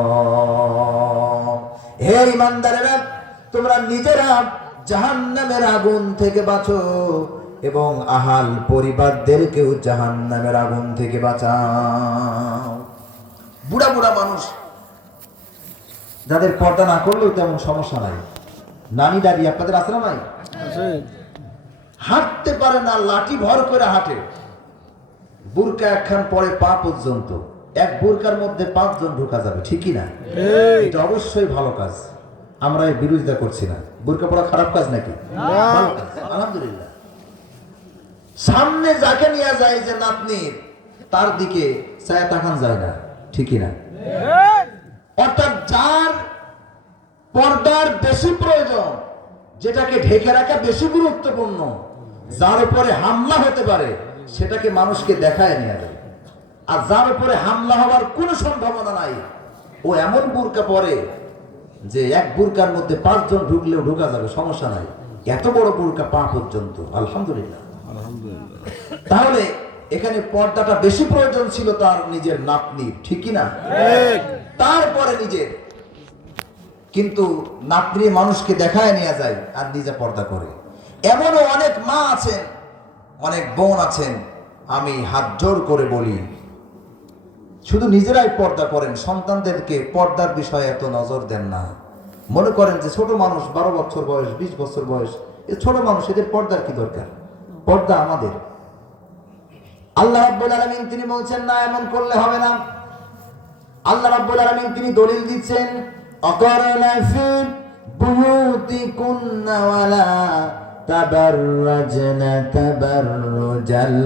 হে ঈমানদারেরা, তোমরা নিজেরা জাহান্নামের আগুন থেকে বাঁচো এবং আহাল পরিবারদেরকেও জাহান্নামের আগুন থেকে বাঁচাও। বুড়া বুড়া মানুষ যাদের পর্দা না করলেও তেমন সমস্যা নাই, নানি দাদি আপনাদের আছে না নাই? হাঁটতে পারে না, লাঠি ভর করে হাঁটে, বুরকা একখান পরে পা পর্যন্ত, এক বুরকার মধ্যে 5 জন ঢোকা যাবে, ঠিকই না? এটা অবশ্যই ভালো কাজ, আমরা এর বিরোধিতা করছি না। বুরকা পরা খারাপ কাজ নাকি? ভালো কাজ, আলহামদুলিল্লাহ। সামনে যাকে নিয়ে যায় যে নাতনির, তার দিকে ছায়া তাকান যায় না, ঠিকই না? অর্থাৎ যার পর্দার বেশি প্রয়োজন, যেটাকে ঢেকে রাখা বেশি গুরুত্বপূর্ণ, যার উপরে হামলা হতে পারে, সেটাকে মানুষকে দেখায় নিয়ে যায়। আর যার উপরে হামলা হওয়ার কোনো সম্ভাবনা নাই, ও এমন বুরকা পরে যে এক বুরকার মধ্যে 5 জন ঢুকলেও ঢোকা যাবে, সমস্যা নাই। এত বড় বুরকা পা পর্যন্ত, আলহামদুলিল্লাহ। তাহলে এখানে পর্দাটা বেশি প্রয়োজন ছিল তার নিজের নাতনির, ঠিকই না? তারপরে নিজের, কিন্তু নাতনি মানুষকে দেখায় নিয়ে যায় আর নিজে পর্দা করে। এমনও অনেক মা আছেন, অনেক বোন আছেন, আমি হাত জোর করে বলি, শুধু নিজেরাই পর্দা করেন, সন্তানদেরকে পর্দার বিষয়ে এত নজর দেন না। মনে করেন যে ছোট মানুষ, 12 বছর বয়স, 20 বছর বয়স, এ ছোট মানুষ, এদের পর্দার কি দরকার? পর্দা আমাদের। আল্লাহ রাব্বুল আলামিন তিনি বলছেন না, এমন করলে হবে না। আল্লাহ রাব্বুল আলামিন তিনি দলিল দিচ্ছেন, আকারনা ফি বুয়ুতিকুন্না ওয়ালা তাবাররাজনা তাবাররুজাল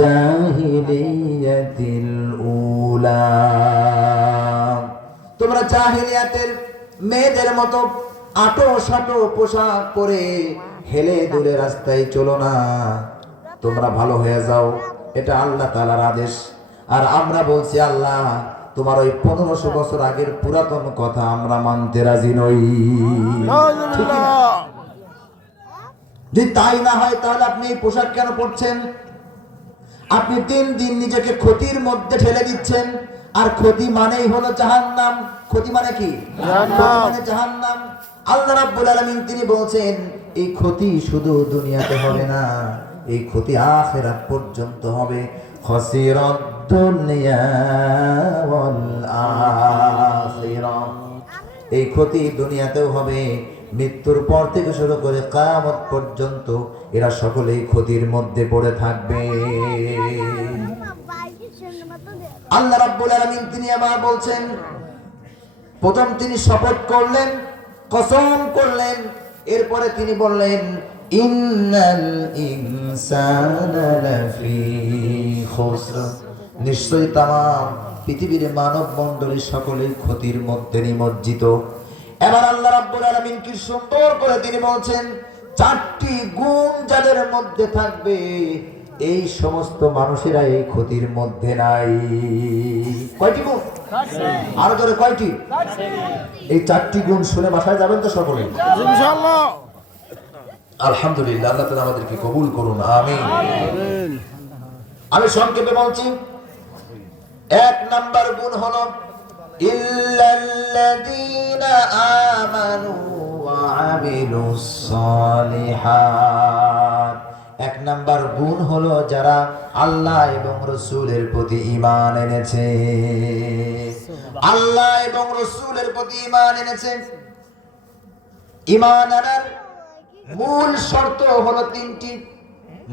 জাহিলিয়াতিল উলা। তোমরা জাহিলিয়াতের মেয়েদের মতো আটো সাটো পোশাক পরে হেলে দুলে রাস্তায় চলো না, তোমরা ভালো হয়ে যাও, এটা আল্লাহ তাআলার আদেশ। আর আমরা বলছি, আল্লাহ তোমার ওই 1500 বছর আগের পুরাতন কথা আমরা মানতে রাজি নই। ঠিক না? যদি তাই না হয় তাহলে আপনি এই পোশাক কেন পরছেন? আপনি দিন দিন নিজেকে ক্ষতির মধ্যে ঠেলে দিচ্ছেন। আর ক্ষতি মানেই হলো জাহান্নাম। ক্ষতি মানে কি? ক্ষতি মানে জাহান্নাম। আল্লাহ রাব্বুল আলামিন তিনি বলছেন এই ক্ষতি শুধু দুনিয়াতে হবে না, এই ক্ষতি আখিরাত পর্যন্ত হবে। খাসিরাত দুনিয়া ওয়াল আখিরাহ। এই ক্ষতি দুনিয়াতেও হবে, মৃত্যুর পর থেকে শুরু করে কিয়ামত পর্যন্ত এরা সকলেই ক্ষতির মধ্যে পড়ে থাকবে। আল্লাহ রাব্বুল আলামিন তিনি আবার বলছেন, প্রথম তিনি শপথ করলেন, কসম করলেন, এরপরে তিনি বললেন ইন্নাল ইনসানা লাফি খুসর, নিশ্চয়ই তামাম পৃথিবীর মানব মণ্ডলী সকলেই ক্ষতির মধ্যে নিমজ্জিত। এবার আল্লাহ রাব্বুল আলামিন কি সুন্দর করে তিনি বলছেন, চারটি গুণ যাদের মধ্যে থাকবে এই সমস্ত মানুষেরা এই ক্ষতির মধ্যে নাই। কয়টি গুণ? আরো ধরে কয়টি? এই চারটি গুণ শুনে বাসায় যাবেন তো সকলে ইনশাআল্লাহ। আলহামদুলিল্লাহ, আল্লাহ তাআলা আমাদেরকে কবুল করুন, আমিন। আমি সংক্ষেপে বলছি, এক নাম্বার গুণ হলো ইল্লাল্লাযীনা আমানু ওয়া আমিলুস সালিহাত। এক নাম্বার গুণ হলো যারা আল্লাহ এবং রাসূলের প্রতি ঈমান এনেছে। আল্লাহ এবং রাসূলের প্রতি ঈমান এনেছে। ঈমান আনার মূল শর্ত হলো তিনটি,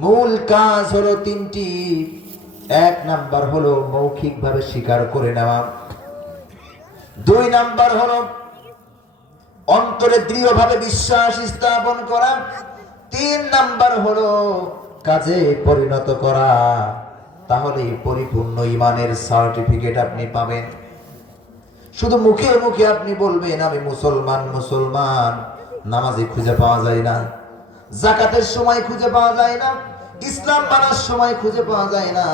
মূল কাজ হলো তিনটি। এক নাম্বার হলো মৌখিকভাবে স্বীকার করে নেওয়া, দুই নাম্বার হলো অন্তরে দৃঢ়ভাবে বিশ্বাস স্থাপন করা, তিন নাম্বার হলো কাজে পরিণত করা। তাহলে পরিপূর্ণ ঈমানের সার্টিফিকেট আপনি পাবেন। শুধু মুখে মুখে আপনি বলবেন আমি মুসলমান মুসলমান, নামাজে খুঁজে পাওয়া যায় না, যাকাতের সময় খুঁজে পাওয়া যায় না, ইসলাম মানার সময় খুঁজে পাওয়া যায় না,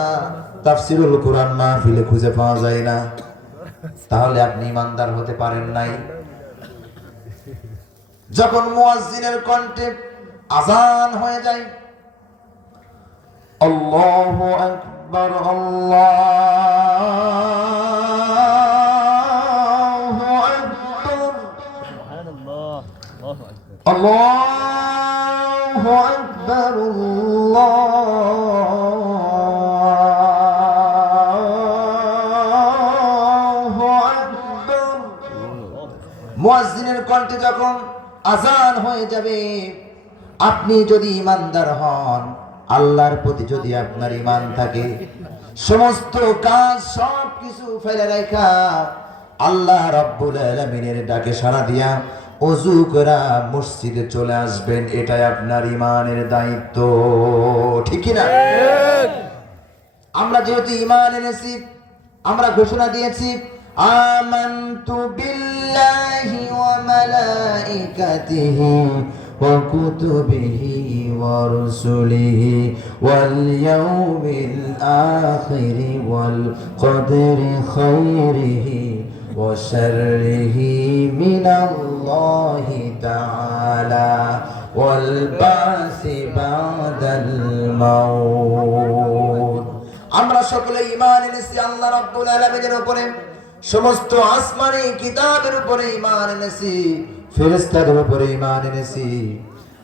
তাফসীরুল কুরআন মাহফিলে খুঁজে পাওয়া যায় না, তাহলে আপনি ঈমানদার হতে পারেন নাই। যখন মুয়াজ্জিনের কণ্ঠে আযান হয়ে যায়, আল্লাহু আকবার আল্লাহু আকবার আল্লাহু আকবার আল্লাহু আকবার। মুয়াজ্জিনের কণ্ঠে যখন আযান হয়ে যাবে, আপনি যদি ঈমানদার হন, আল্লাহর প্রতি যদি আপনার ঈমান থাকে, সমস্ত কাজ সব কিছু ফেলে রাখা আল্লাহ রাব্বুল আলামিনের ডাকে সাড়া দিয়া ওযু করে মসজিদে চলে আসবেন। এটাই আপনার ঈমানের দায়িত্ব, ঠিক কি না? আমরা যেহেতু ঈমান এনেছি, আমরা ঘোষণা দিয়েছি আমানতু বিল্লাহি ওয়া মালাইকাতিহি ওয়া কুতুবিহি ওয়া রুসুলিহি ওয়াল ইয়াউমিল আখিরি ওয়াল কদরি খাইরিহি ওয়া শাররিহি মিনাল্লাহি তাআলা ওয়াল বাসি বাদাল মাউত। আমরা সকলে ঈমান এনেছি আল্লাহ রাব্বুল আলামিনের উপরে, সমস্ত আসমানি কিতাবের উপরে ঈমান এনেছি, ফেরেশতাদের উপরে ঈমান এনেছি।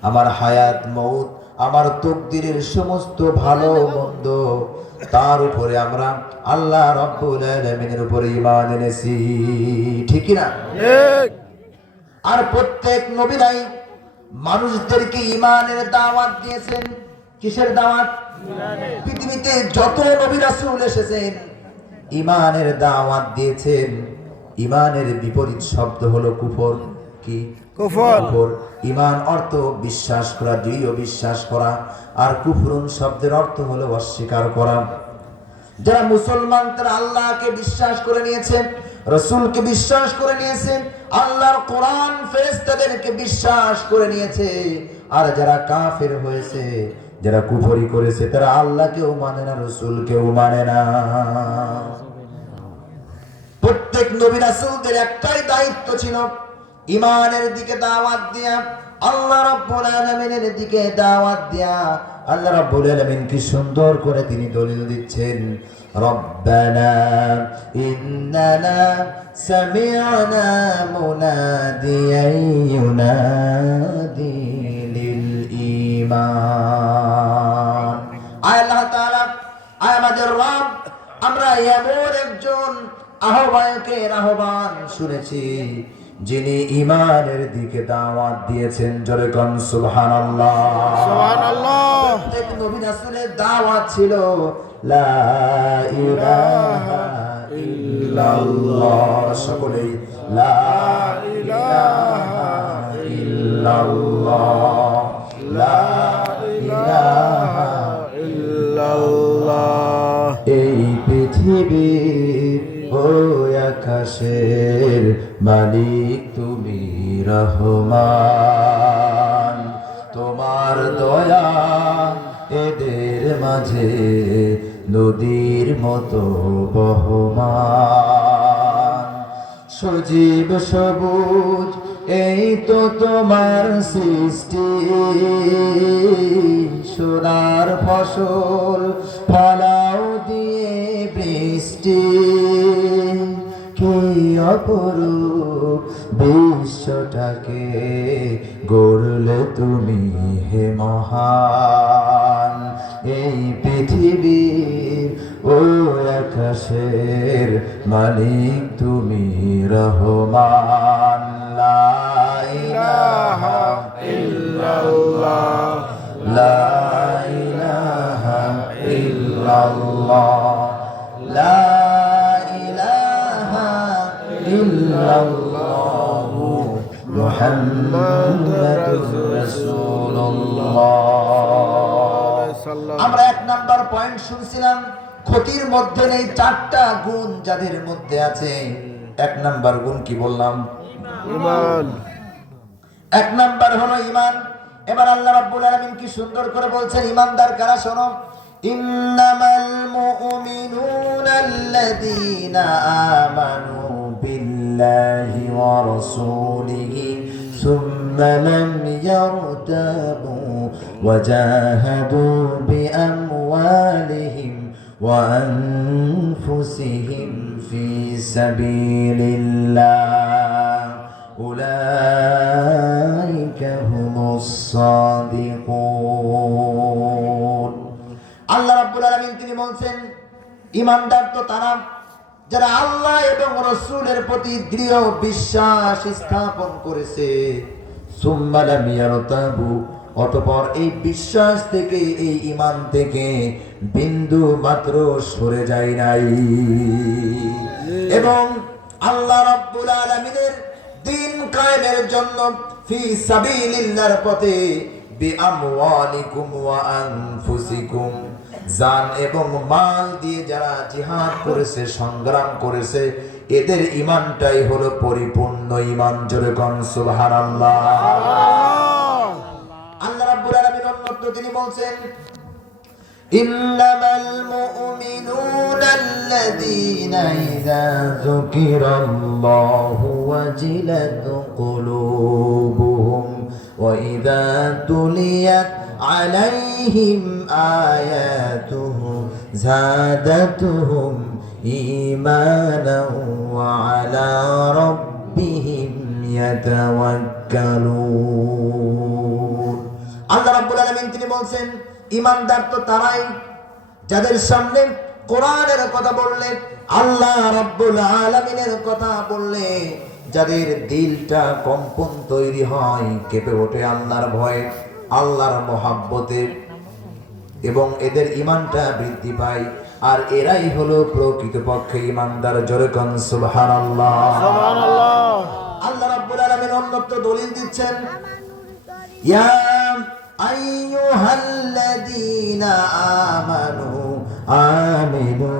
আমার হায়াত মউত, আমার তাকদীরের সমস্ত ভালো মন্দ, তার উপরে আমরা আল্লাহ রাব্বুল আলামিনের উপরে ঈমান এনেছি, ঠিক কি না? আর প্রত্যেক নবীরাই মানুষদেরকে ঈমানের দাওয়াত দিয়েছেন। কিসের দাওয়াত? পৃথিবীতে যত নবী রাসূল এসেছেন ঈমানের দাওয়াত দিয়েছেন। ঈমানের বিপরীত শব্দ হলো কুফর। কি? কুফর। ঈমান অর্থ বিশ্বাস করা, দৃঢ় বিশ্বাস করা, আর কুফরুন শব্দের অর্থ হলো অস্বীকার করা। যারা মুসলমান তারা আল্লাহকে বিশ্বাস করে নিয়েছে, রাসূলকে বিশ্বাস করে নিয়েছে, আল্লাহর কোরআন ফেরেশতাদেরকে বিশ্বাস করে নিয়েছে। আর যারা কাফের হয়েছে, যারা কুফরি করেছে, তারা আল্লাহকেও মানে না, রাসূলকেও মানে না। প্রত্যেক নবী রাসূলদের একটাই দায়িত্ব ছিল, ঈমানের দিকে দাওয়াত দেয়া, আল্লাহ রাব্বুল আলামিনের দিকে দাওয়াত দেয়া। আল্লাহ রাব্বুল আলামিন কি সুন্দর করে তিনি দলিল দিচ্ছেন, রব্বানা ইন্নানা সামি'না মুনাদিয়ান ইউনাদি লিল ঈমান। আল্লাহ তাআলা আমাদের রব, আমরা এমন একজন আহ্বায়কের আহ্বান শুনেছি যিনি ঈমানের দিকে দাওয়াত দিয়েছেন। জোরে কোন সুবহানাল্লাহ। সুবহানাল্লাহ। প্রত্যেক নবী রাসূলের দাওয়াত ছিল লা ইলাহা ইল্লাল্লাহ। সকলেই লা ইলাহা ইল্লাল্লাহ, লা ইলাহা ইল্লাল্লাহ। এই পৃথিবীর ও আকাশের মালিক তুমি রহমান, তোমার দয়া এদের মাঝে নদীর মতো বহমান। সজীব সবুজ এই তো তোমার সৃষ্টি, সোনার ফসল ফলাও দিয়ে বৃষ্টি। কি অপরূপ বিশ্বটাকে গড়লে তুমি হে মহান। এই পৃথিবীর ও আকাশের মালিক তুমি রহমান। লা ইলাহা ইল্লাল্লাহ, লা ইলাহা ইল্লাল্লাহ, লা ইলাহা ইল্লাল্লাহ মুহাম্মাদুর রাসূলুল্লাহ। আমরা এক নাম্বার পয়েন্ট শুনছিলাম, ক্ষতির মধ্যে নেই চারটা গুণ যাদের মধ্যে আছে। এক নাম্বার গুণ কি বললাম? ঈমান। এক নাম্বার হলো ঈমান। এবার আল্লাহ রাব্বুল আলামিন কি সুন্দর করে বলছেন ঈমানদার কারা, শোনো। ইন্নামাল মুমিনুনা আল্লাযীনা আমানু বিল্লাহি ওয়া রাসূলিহি সুম্মা লাম ইয়ারতাবু ওয়া জাহাদু বিআমওয়ালিহিম ওয়া আনফুসিহিম ফি সাবিলিল্লাহ উলাইকা হুমুস সাদিকুন। আল্লাহ রাব্বুল আলামিন তিনি বলছেন ঈমানদার তো তারা যারা আল্লাহ এবং রাসূলের প্রতি দৃঢ় বিশ্বাস স্থাপন করেছে, সুম্মা লাম ইয়ারতাবু, অতঃপর এই বিশ্বাস থেকে এই ঈমান থেকে বিন্দু মাত্র সরে যায় নাই, এবং আল্লাহ রাব্বুল আলামিনের দ্বীন কায়েমের জন্য ফি সাবিলিল্লাহর পথে বিআমওয়ালিকুম ওয়া আনফুসিকুম, জান এবং মাল দিয়ে যারা জিহাদ করেছে, সংগ্রাম করেছে, এদের ঈমানটাই হলো পরিপূর্ণ ঈমান। জোরে কোন সুবহানাল্লাহ। আল্লাহ রাব্বুল আলামিন অন্যত্র তিনি বলছেন ইন্নামাল মুমিনুনা আল্লাযীনা ইযা যুকিরাল্লাহু ওয়াজিলাত কুলুবুহুম ওয়া ইযা তুলিয়াত আলাইহিম আয়াতুহু যাদাতুহুম ঈমানান ওয়া আলা রাব্বিহিম ইয়াতাওয়াক্কালুন। আল্লাহ রাব্বুল আলামিন তিনি বলছেন ঈমানদার তো তারাই যাদের সামনে কোরআনের কথা বললে, আল্লাহ রাব্বুল আলামিনের কথা বললে যাদের দিলটা কম্পন তৈরি হয়, কেঁপে ওঠে আল্লাহর ভয়ে, আল্লাহর মহাব্বতে, এবং এদের ঈমানটা বৃদ্ধি পায়। আর এরাই হলো প্রকৃতপক্ষে ঈমানদার। জোরে কোন সুবহানাল্লাহ। সুবহানাল্লাহ। আল্লাহ রাব্বুল আলামিন অন্যত্র দলিল দিচ্ছেন ইয়া আইয়ুহাল্লাযীনা আমানু আমিনু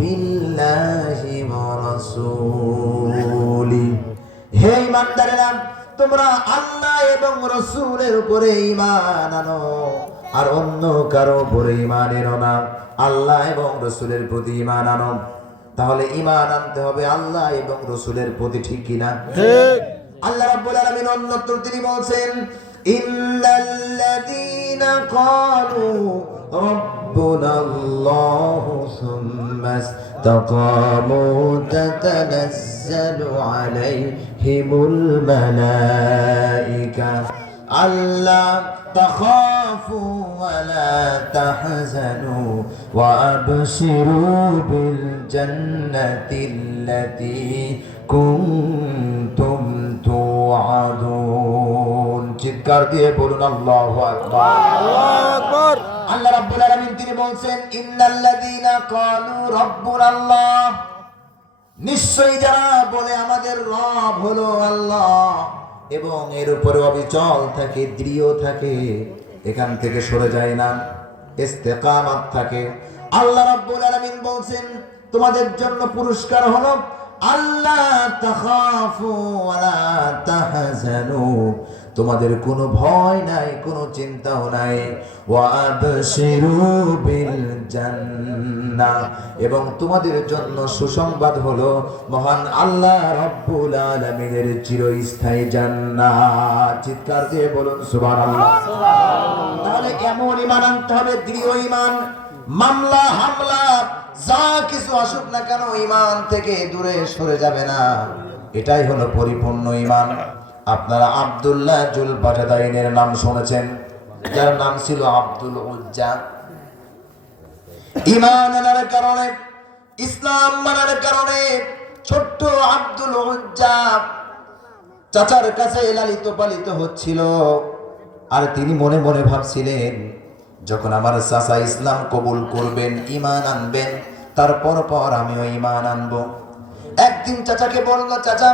বিল্লাহি ওয়া রাসূলি, হে ঈমানদারেরা তোমরা আল্লাহ এবং রাসূলের উপরে ঈমান আনো, আর অন্য কারো উপরে ঈমান এনো না, আল্লাহ এবং রাসূলের প্রতি ঈমান আনো। তাহলে ঈমান আনতে হবে আল্লাহ এবং রাসূলের প্রতি, ঠিক কিনা? ঠিক। আল্লাহ রাব্বুল আলামিন অন্যত্র তিনি বলছেন, ইন্নাল্লাযীনা ক্বালু রাব্বুনাল্লাহু সুম্মা ইসতাকামু তাতানাজ্জালু আলাইহিমুল মালায়েকা আল্লা তাখাফু ওয়া লা তাহজানু ওয়া আবশিরু বিল জান্নাতিল্লাতী কুনতুম তুআদুন। চিৎকার দিয়ে বলুন আল্লাহু আকবার। আল্লাহু আকবার। আল্লাহ রাব্বুল আলামিন তিনি বলছেন, ইন্নাল্লাযীনা ক্বালু রাব্বুনাল্লাহ, নিশ্চয়ই যারা বলে আমাদের রব হলো আল্লাহ এবং এর উপরে অবিচল থাকে, দৃঢ় থাকে, এখান থেকে সরে যায় না, ইস্তেকামাত থাকে। আল্লাহ রাব্বুল আলামিন বলছেন তোমাদের জন্য পুরস্কার হলো আল্লাহ তাখাফু ওয়া লা তাহজানু, তোমাদের কোনো ভয় নাই, কোনো চিন্তাও নাই, ওয়া আবশিরু বিল জান্নাহ, এবং তোমাদের জন্য সুসংবাদ হলো মহান আল্লাহ রাব্বুল আলামিনের চিরস্থায়ী জান্নাত। চিৎকার দিয়ে বলুন সুবহানাল্লাহ। তাহলে এমন ঈমান আনতে হবে, দৃঢ় ঈমান, মামলা হামলা যা কিছু আসুক না কেন ঈমান থেকে দূরে সরে যাবে না, এটাই হলো পরিপূর্ণ ঈমান। আপনারা আব্দুল্লাহ জুলবাজাদাইনের নাম শুনেছেন, যার নাম ছিল আব্দুল উজ্জা। ঈমান আনার কারণে, ইসলাম মানার কারণে ছোট্ট আব্দুল উজ্জা চাচার কাছে লালিত পালিত হচ্ছিল। আর তিনি মনে মনে ভাবছিলেন, যখন আমার চাচা ইসলাম কবুল করবেন, ঈমান আনবেন, তারপর আমিও ঈমান আনবো। একদিন চাচাকে বলল, চাচা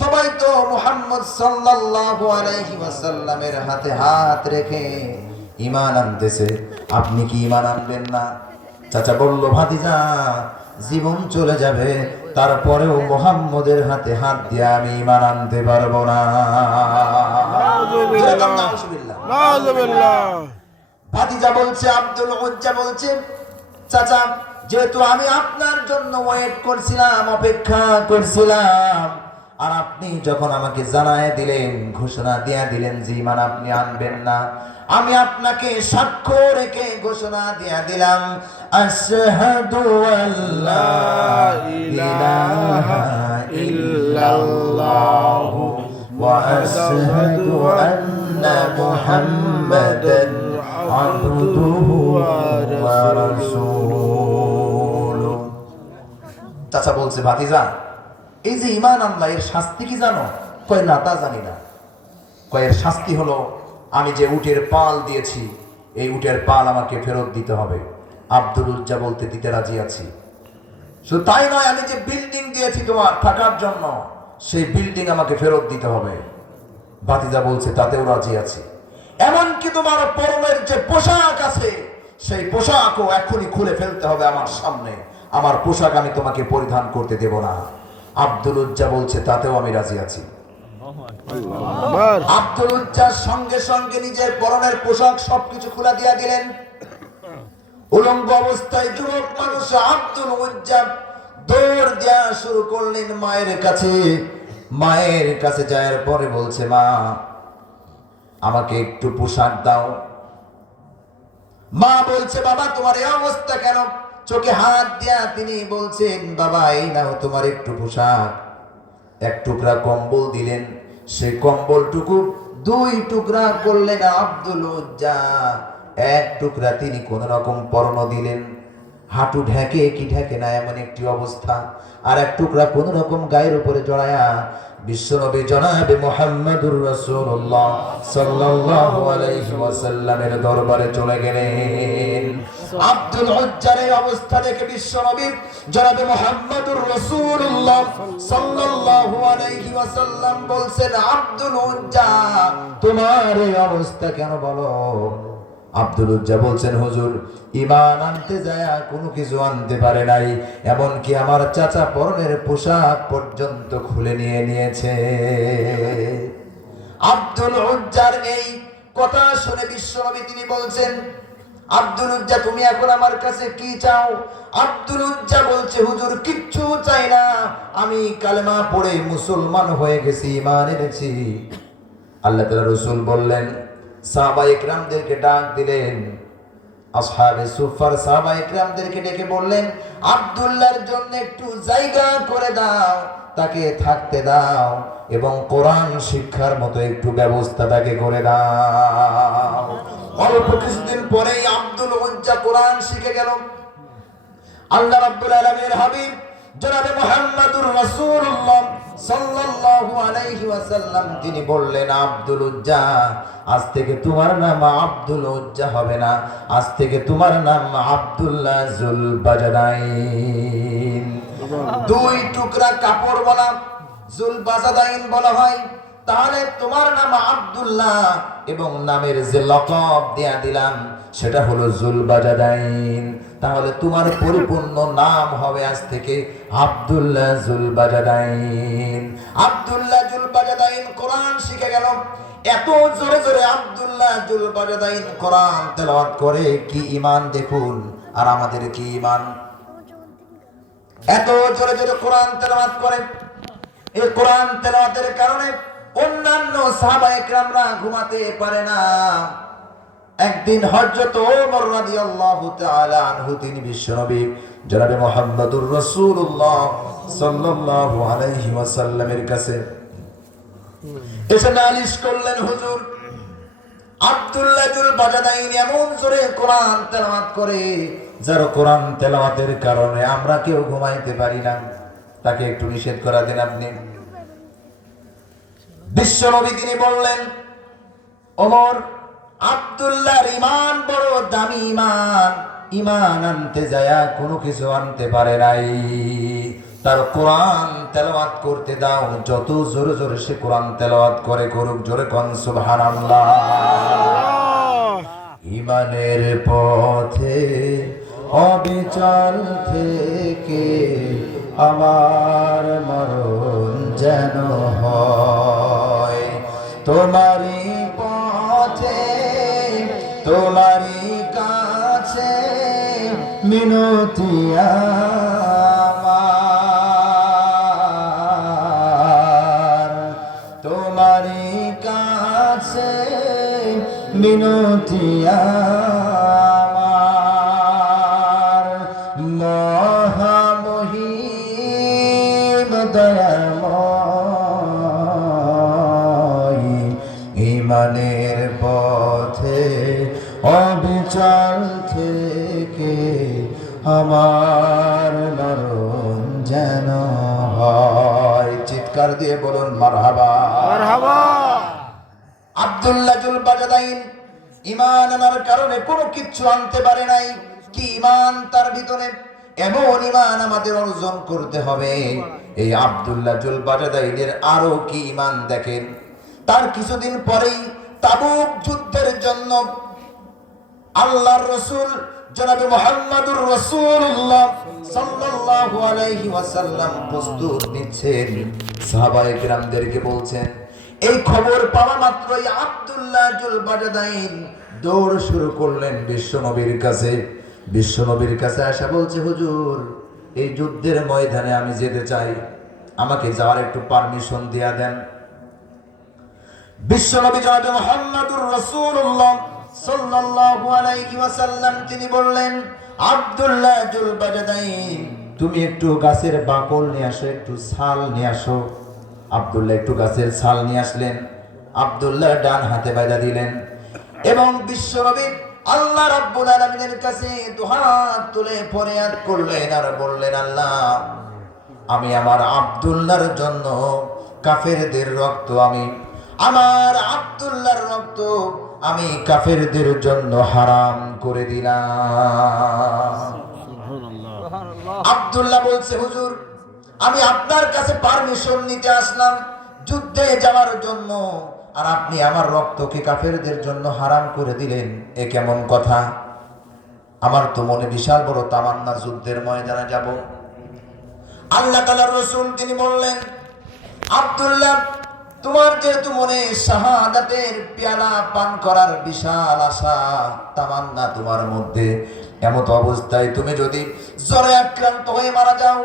সবাই তো মুহাম্মদ সাল্লাল্লাহু আলাইহি ওয়াসাল্লামের হাতে হাত রেখে ঈমান আনতেছে, আপনি কি ঈমান আনবেন না? চাচা বলল, ভাতিজা জীবন চলে যাবে, তারপরেও মুহাম্মদের হাতে হাত দিয়ে আমি ঈমান আনতে পারবো না। নাউযুবিল্লাহ। ভাতিজা বলছে, আব্দুল উজ্জা বলছে, চাচা যেহেতু আমি আপনার জন্য ওয়েট করছিলাম, অপেক্ষা করছিলাম, আর আপনি যখন আমাকে জানায় দিলেন, ঘোষণা দিয়ে দিলেন যে ঈমান আপনি আনবেন না, আমি আপনাকে সাক্ষ্য রেখে ঘোষণা দিয়ে দিলাম, আশহাদু আল্লা ইলাহা ইল্লাল্লাহু ওয়া আশহাদু আন্না মুহাম্মাদান আবদুহু ওয়া রাসূলুহু। চাচা বলছে, ভাতিজা এই যে ঈমান আনলা, এর শাস্তি কি জানো? কয় না, তা জানি না। কয়ের শাস্তি হলো আমি যে উটের পাল দিয়েছি, এই উটের পাল আমাকে ফেরত দিতে হবে। আব্দুল উজ্জা বলতে, দিতে রাজি আছি। শুধু তাই নয়, আমি যে বিল্ডিং দিয়েছি তোমার থাকার জন্য, সেই বিল্ডিং আমাকে ফেরত দিতে হবে। ভাতিজা বলছে, তাতেও রাজি আছি। এমনকি তোমার পরনের যে পোশাক আছে, সেই পোশাকও এখনই খুলে ফেলতে হবে আমার সামনে, আমার পোশাক আমি তোমাকে পরিধান করতে দেব না। আব্দুল উজ্জা বলছে, তাতেও আমি রাজি আছি। আব্দুল উজ্জার সঙ্গে সঙ্গে নিজের পরনের পোশাক সবকিছু খুলে দিয়ে দিলেন। উলঙ্গ অবস্থায় যুবক মানুষ আব্দুল উজ্জা দৌড় দেওয়া শুরু করলেন মায়ের কাছে। মায়ের কাছে যাওয়ার পরে বলছে, মা আমাকে একটু পোশাক দাও। মা বলছে, বাবা তোমার এই অবস্থা কেন? চোখে হাত দিয়া তিনি বলছেন, বাবা এই নাও তোমার একটু পোশাক। এক টুকরা কম্বল দিলেন, সেই কম্বলটুকু দুই টুকরা করলেন আব্দুল উজ্জা। এক টুকরা তিনি কোন রকম পরন দিলেন, হাঁটু ঢেকে কি ঢেকে না এমন একটি অবস্থা। আর এক টুকরা কোন রকম গায়ের উপরে জড়ায়া বিশ্বনবী জনাবে মুহাম্মদুর রাসূলুল্লাহ সাল্লাল্লাহু আলাইহি ওয়াসাল্লামের দরবারে চলে গেলেন। আব্দুল উজ্জার এই অবস্থা দেখে বিশ্বনবী জনাবে মুহাম্মদুর রাসূলুল্লাহ সাল্লাল্লাহু আলাইহি ওয়াসাল্লাম বলছেন, আব্দুল উজ্জা তোমার এই অবস্থা কেন বলো? আব্দুল উজ্জা বলছেন, হুজুর ঈমান আনতে যায় কোনো কিছু আনতে পারে নাই, এমনকি আমার চাচা পরনের পোশাক পর্যন্ত খুলে নিয়ে নিয়েছে। আব্দুল উজ্জার এই কথা শুনে বিশ্বনবী তিনি বলছেন, আব্দুল উজ্জা তুমি এখন আমার কাছে কি চাও? আব্দুল উজ্জা বলছে, হুজুর কিচ্ছু চাই না, আমি কালেমা পড়ে মুসলমান হয়ে গেছি, ঈমান এনেছি। আল্লাহ তাআলা রাসূল বললেন, সাহাবায়ে কিরামদেরকে ডাক দিলেন, আসহাবে সুফার সাহাবায়ে কিরামদেরকে ডেকে বললেন, আব্দুল্লাহর জন্য একটু জায়গা করে দাও, তাকে থাকতে দাও এবং কোরআন শিক্ষার মতো একটু ব্যবস্থা তাকে করে দাও। অল্প কিছুদিন পরেই আব্দুল উজ্জা কোরআন শিখে গেল। আল্লাহ রাব্বুল আলামিনের হাবিব জনাবে মুহাম্মদুর রাসূলুল্লাহ সাল্লাল্লাহু আলাইহি ওয়াসাল্লাম তিনি বললেন, আব্দুল উজ্জা আজ থেকে তোমার নাম আব্দুল উজ্জা হবে না, আজ থেকে তোমার নাম আব্দুল্লাহ জুল বাজাদাইন। দুই টুকরা কাপড় বলা জুল বাজাদাইন বলা হয়। তাহলে তোমার নাম আব্দুল্লাহ এবং নামের যে লকব দেয়া দিলাম সেটা হলো জুল বাজাদাইন। তাহলে তোমার পরিপূর্ণ নাম হবে আজ থেকে আব্দুল্লাহ জুল বাজাদাইন। আব্দুল্লাহ জুল বাজাদাইন কোরআন শিখে গেল। এত জোরে জোরে আব্দুল্লাহ জুল বাজাদাইন কোরআন তেলাওয়াত করে, কি ঈমান দেখুন আর আমাদের কি ঈমান। এত জোরে জোরে কোরআন তেলাওয়াত করে, এই কোরআন তেলাওয়াতের কারণে অন্যান্য সাহাবায়ে কেরামরা ঘুমাতে পারে না। একদিন হযরত ওমর রাদিয়াল্লাহু তাআলা আনহু তিনি বিশ্বনবী জনাবে মুহাম্মদুর রাসূলুল্লাহ সাল্লাল্লাহু আলাইহি ওয়াসাল্লামের কাছে এসে নালিশ করলেন, হুজুর আব্দুল্লাহ জুল বাজাদাইন এমন জোরে কোরআন তেলাওয়াত করে, যার কোরআন তেলাওয়াতের কারণে আমরা কেউ ঘুমাইতে পারি না, তাকে একটু নিষেধ করে দেন আপনি। বিশ্বনবী তিনি বললেন, ওমর আব্দুল্লাহর ঈমান বড় দামি ঈমান, ঈমান আনতে যায়া কোনো কিছু আনতে পারে নাই, তার কোরআন তেলাওয়াত করতে দাও, যত জোরে জোরে সে কোরআন তেলাওয়াত করে করুক, জোরে কোন সুবহানাল্লাহ। ঈমানের পথে অবিচল থেকে আমার মরণ যেন হয়, তোমারই পথে তোমারই কাছে মিনতি আমার, তোমারই কাছে মিনতি আমার, মহামহিম দয়াময়, ঈমানের পথে অবিচল থেকে আমার মরণ যেন হয়। চিৎকার দিয়ে বলুন মারহাবা, মারহাবা। আব্দুল্লাহ জুল বাজাদাইন ঈমান আনার কারণে কোনো কিচ্ছু আনতে পারে নাই। কি ঈমান তার ভিতরে! এমন ঈমান আমাদের অর্জন করতে হবে। এই আব্দুল্লাহ জুল বাজাদাইনের আরো কি ঈমান দেখেন। তার কিছুদিন পরেই তাবুক যুদ্ধের জন্য আল্লাহর রাসূল জনাবে মুহাম্মদুর রাসূলুল্লাহ সাল্লাল্লাহু আলাইহি ওয়াসাল্লাম প্রস্তুত নিচ্ছেন। সাহাবায়ে কিরামদেরকে বলছেন, এই খবর পাওয়া মাত্রই আব্দুল্লাহ জুল বাজাদাইন দৌড় শুরু করলেন বিশ্বনবীর কাছে। বিশ্বনবীর কাছে আসা বলছে, হুজুর এই যুদ্ধের ময়দানে আমি যেতে চাই, আমাকে যাওয়ার একটু পারমিশন দিয়া দেন। বিশ্বনবী জনাবে মুহাম্মদুর রাসূলুল্লাহ সাল্লাল্লাহু আলাইহি ওয়াসাল্লাম তিনি বললেন, আব্দুল্লাহ জুল বাজাদাইন তুমি একটু গাছের বাকল নিয়ে আসো, একটু ছাল নিয়ে আসো। আব্দুল্লাহ একটু গাছের ছাল নিয়ে আসলেন, আব্দুল্লাহ ডান হাতে বাইদা দিলেন এবং বিশ্বনবী আল্লাহ রাব্বুল আলামিনের কাছে দুহাত তুলে ফরিয়াদ করলেন আর বললেন, আল্লাহ আমি আমার আব্দুল্লাহর জন্য কাফেরদের রক্ত, আমি আমার আব্দুল্লাহর রক্ত আমি কাফেরদের জন্য হারাম করে দিলাম। আব্দুল্লাহ বলছে, হুজুর আমি আপনার কাছে পারমিশন নিতে আসলাম যুদ্ধে যাওয়ার জন্য, আর আপনি আমার রক্তকে কাফেরদের জন্য হারাম করে দিলেন, এ কেমন কথা? আমার তো মনে বিশাল বড় তামান্না যুদ্ধের ময়দানে যাব। আল্লাহ তাআলার রাসূল তিনি বললেন, আব্দুল্লাহ তোমার যেহেতু মনে শাহাদাতের পেয়ালা পান করার বিশাল আশা তামান্না তোমার মধ্যে, এমত অবস্থায় তুমি যদি জ্বরে আক্রান্ত হয়ে মারা যাও,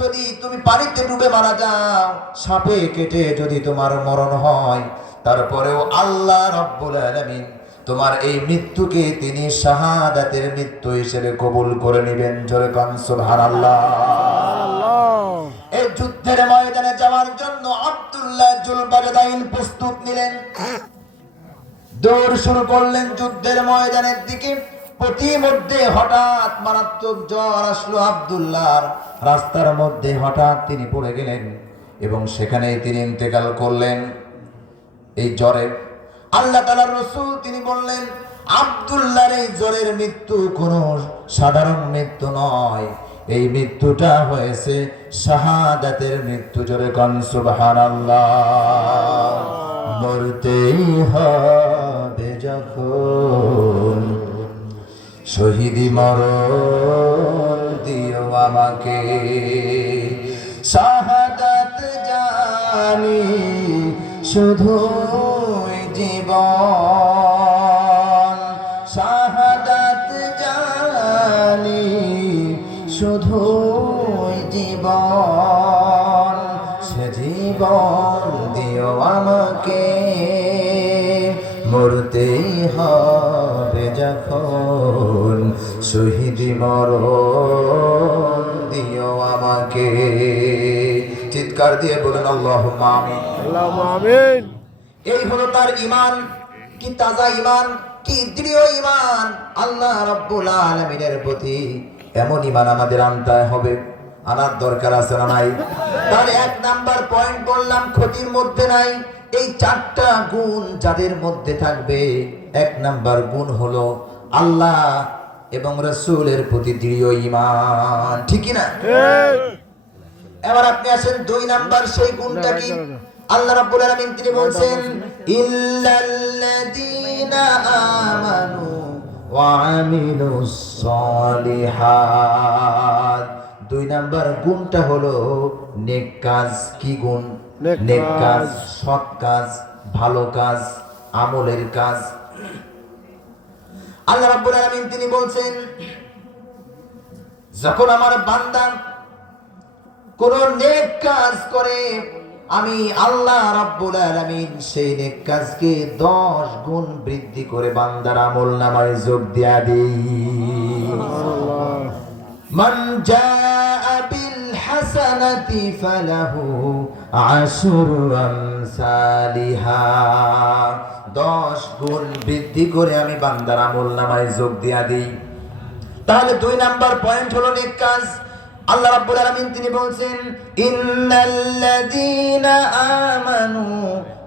যদি তুমি পানিতে ডুবে মারা যাও, সাপে কেটে যদি তোমার মরণ হয়, তারপরেও আল্লাহ রাব্বুল আলামিন তোমার এই মৃত্যুকে তিনি শাহাদাতের মৃত্যু হিসেবে কবুল করে নেবেন। জোরে কান সুবহানাল্লাহ। এই যুদ্ধের ময়দানে যাওয়ার জন্য আব্দুল্লাহ জুলবাজদাইন প্রস্তুত নিলেন, দৌড় শুরু করলেন যুদ্ধের ময়দানের দিকে। প্রতিমধ্যে হঠাৎ মারাত্মক জ্বর আসলো আব্দুল্লাহর, রাস্তার মধ্যে হঠাৎ তিনি পড়ে গেলেন এবং সেখানেই তিনি ইন্তেকাল করলেন এই জ্বরে। আল্লাহ তাআলার রাসূল তিনি বললেন, আব্দুল্লাহর এই জ্বরের মৃত্যু কোনো সাধারণ মৃত্যু নয়, এই মৃত্যুটা হয়েছে শাহাদাতের মৃত্যু। জোরে কান সুবহানাল্লাহ। মরতেই হবে যখন শহীদি মরণ দিও আমাকে, শাহাদাত জানি শুধু জীবন, শাহাদাত জানি শুধু জীবন, সে জীবন দিও আমাকে, মরতেই হবে যখন শহীদি মরণ দিও আমাকে। চিৎকার দিয়ে বলেন আল্লাহুম্মা আমিন। আল্লাহুম্মা আমিন। এই হলো তার ঈমান। কি তাজা ঈমান, কি দৃঢ় ঈমান আল্লাহ রাব্বুল আলামিনের প্রতি। এমন ঈমান আমাদের আনতে হবে, আনার দরকার আছে না নাই? তাহলে এক নাম্বার পয়েন্ট বললাম, ক্ষতির মধ্যে নাই। এই চারটা গুণ যাদের মধ্যে থাকবে, এক নাম্বার গুণ হলো আল্লাহ এবং রাসূলের প্রতি দৃঢ় ঈমান। ঠিক কি না? এবার আপনি আসেন দুই নাম্বার সেই গুণটা কি? আল্লাহ রাব্বুল আলামিন তিনি বলছেন, ইল্লাল্লাযীনা আমানু ওয়া আমিলুস সালিহাত। দুই নাম্বার গুণটা হলো নেক কাজ। কি গুণ? নেক কাজ, সৎ কাজ, ভালো কাজ, আমলের কাজ। আল্লাহ রাব্বুল আলামিন তিনি বলছেন, যখন আমার বান্দা কোন নেক কাজ করে, আমি আল্লাহ রাব্বুল আলামিন সেই নেক কাজকে 10 গুণ বৃদ্ধি করে বান্দার আমলনামায় যোগ দিয়া দেই। মান জাআ বিল হাসানাতি ফালাহু আশরু আমসালিহা। 10 গুণ বৃদ্ধি করে আমি বান্দার আমলনামায় যোগ দিয়া দেই। তাহলে দুই নাম্বার পয়েন্ট হলো নেক কাজ। আল্লাহ রাব্বুল আলামিন তিনি বলছেন, ইন্নাল্লাযীনা আমানু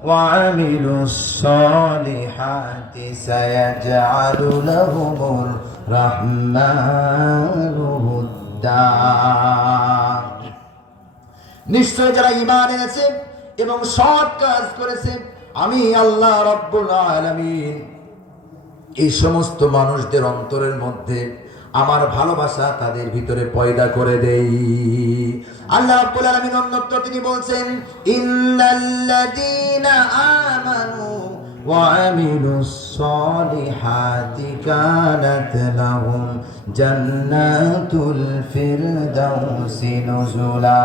ওয়া আমিলুস সালিহাতি সায়াজআলু লাহুমুর রাহমানু উদ্দা। নিশ্চয় যারা ঈমান এনেছে এবং সৎ কাজ করেছে, আমি আল্লাহ রাব্বুল আলামিন এই সমস্ত মানুষদের অন্তরের মধ্যে আমার ভালোবাসা তাদের ভিতরে পয়দা করে দেই। আল্লাহ রাব্বুল আলামিন অন্যত্র তিনি বলছেন, ইন্নাল্লাযীনা আমানু ওয়া আমিলুস সালিহাতি কানাত লাহুম জান্নাতুল ফিরদাউসি নুজুলা।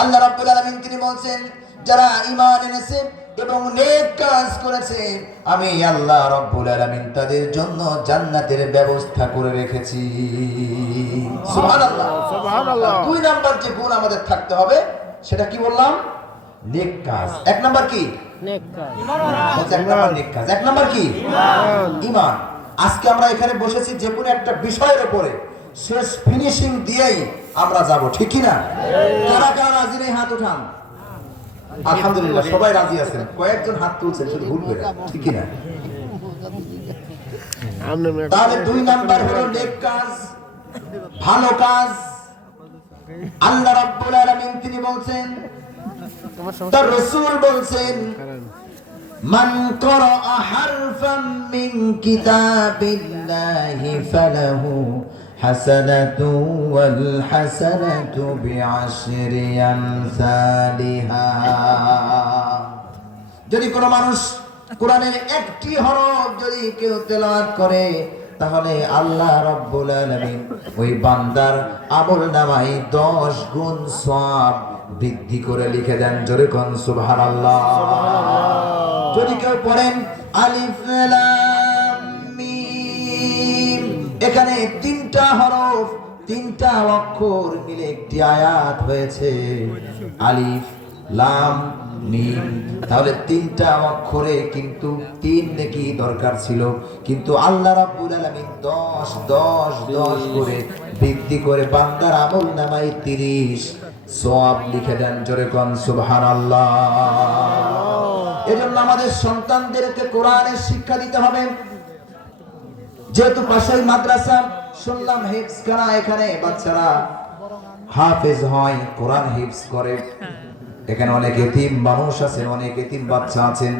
আল্লাহ রাব্বুল আলামিন তিনি বলছেন, যারা ঈমান এনেছে এবং নেক কাজ করেছে, আমি আল্লাহ রাব্বুল আলামিন তাদের জন্য জান্নাতের ব্যবস্থা করে রেখেছি। সুবহানাল্লাহ, সুবহানাল্লাহ। দুই নাম্বার যে গুণ আমাদের থাকতে হবে সেটা কি বললাম? নেক কাজ। এক নাম্বার কি? নেক কাজ। এক নাম্বার নেক কাজ, এক নাম্বার কি? ঈমান। আজকে আমরা এখানে বসেছি যে কোনো একটা বিষয়ের উপরে শেষ ফিনিশিং দিয়েই আমরা যাব, ঠিক কি না? কারা কারা রাজি নেই হাত উঠান। আলহামদুলিল্লাহ, সবাই রাজি আছেন। কয়েকজন হাত তুলছেন শুধু ভুল করে, ঠিক কি না? তাহলে দুই নাম্বার হলো নেক কাজ, ভালো কাজ। আল্লাহ রাব্বুল আলামিন তিনি বলছেন, তার রাসূল বলছেন, মান ক্বারাআ হারফাম মিন কিতাবিল্লাহি ফালাহু হাসানাতু ওয়াল হাসানাতু বিআশরি আমসালিহা। যদি কোনো মানুষ কোরআনের একটি হরফ যদি কেউ তেলাওয়াত করে, তাহলে আল্লাহ রাব্বুল আলামিন ওই বান্দার আমলনামায় 10 গুণ সওয়াব বৃদ্ধি করে লিখে দেন। জোরে কোন সুবহানাল্লাহ। যদি কেউ পড়েন আলিফ লাম মিম, এখানে 3টা হরফ 3টা অক্ষর মিলে একটি আয়াত হয়েছে, আলিফ লাম মিম। তাহলে 3টা অক্ষরে কিন্তু 3 নেকি দরকার ছিল, কিন্তু আল্লাহ রাব্বুল আলামিন 10 করে বৃদ্ধি করে বান্দার আমলনামায় 30 সওয়াব লিখে দেন। জোরে কোন সুবহানাল্লাহ। এজন্য আমাদের সন্তানদেরকে কোরআনের শিক্ষা দিতে হবে। যেহেতু পাশেই মাদ্রাসা, শুনলাম হিফজখানা, এখানে বাচ্চারা হাফেজ হয়, কোরআন হিফজ করে। এখানে অনেক এতিম মানুষ আছেন, অনেক এতিম বাচ্চা আছেন।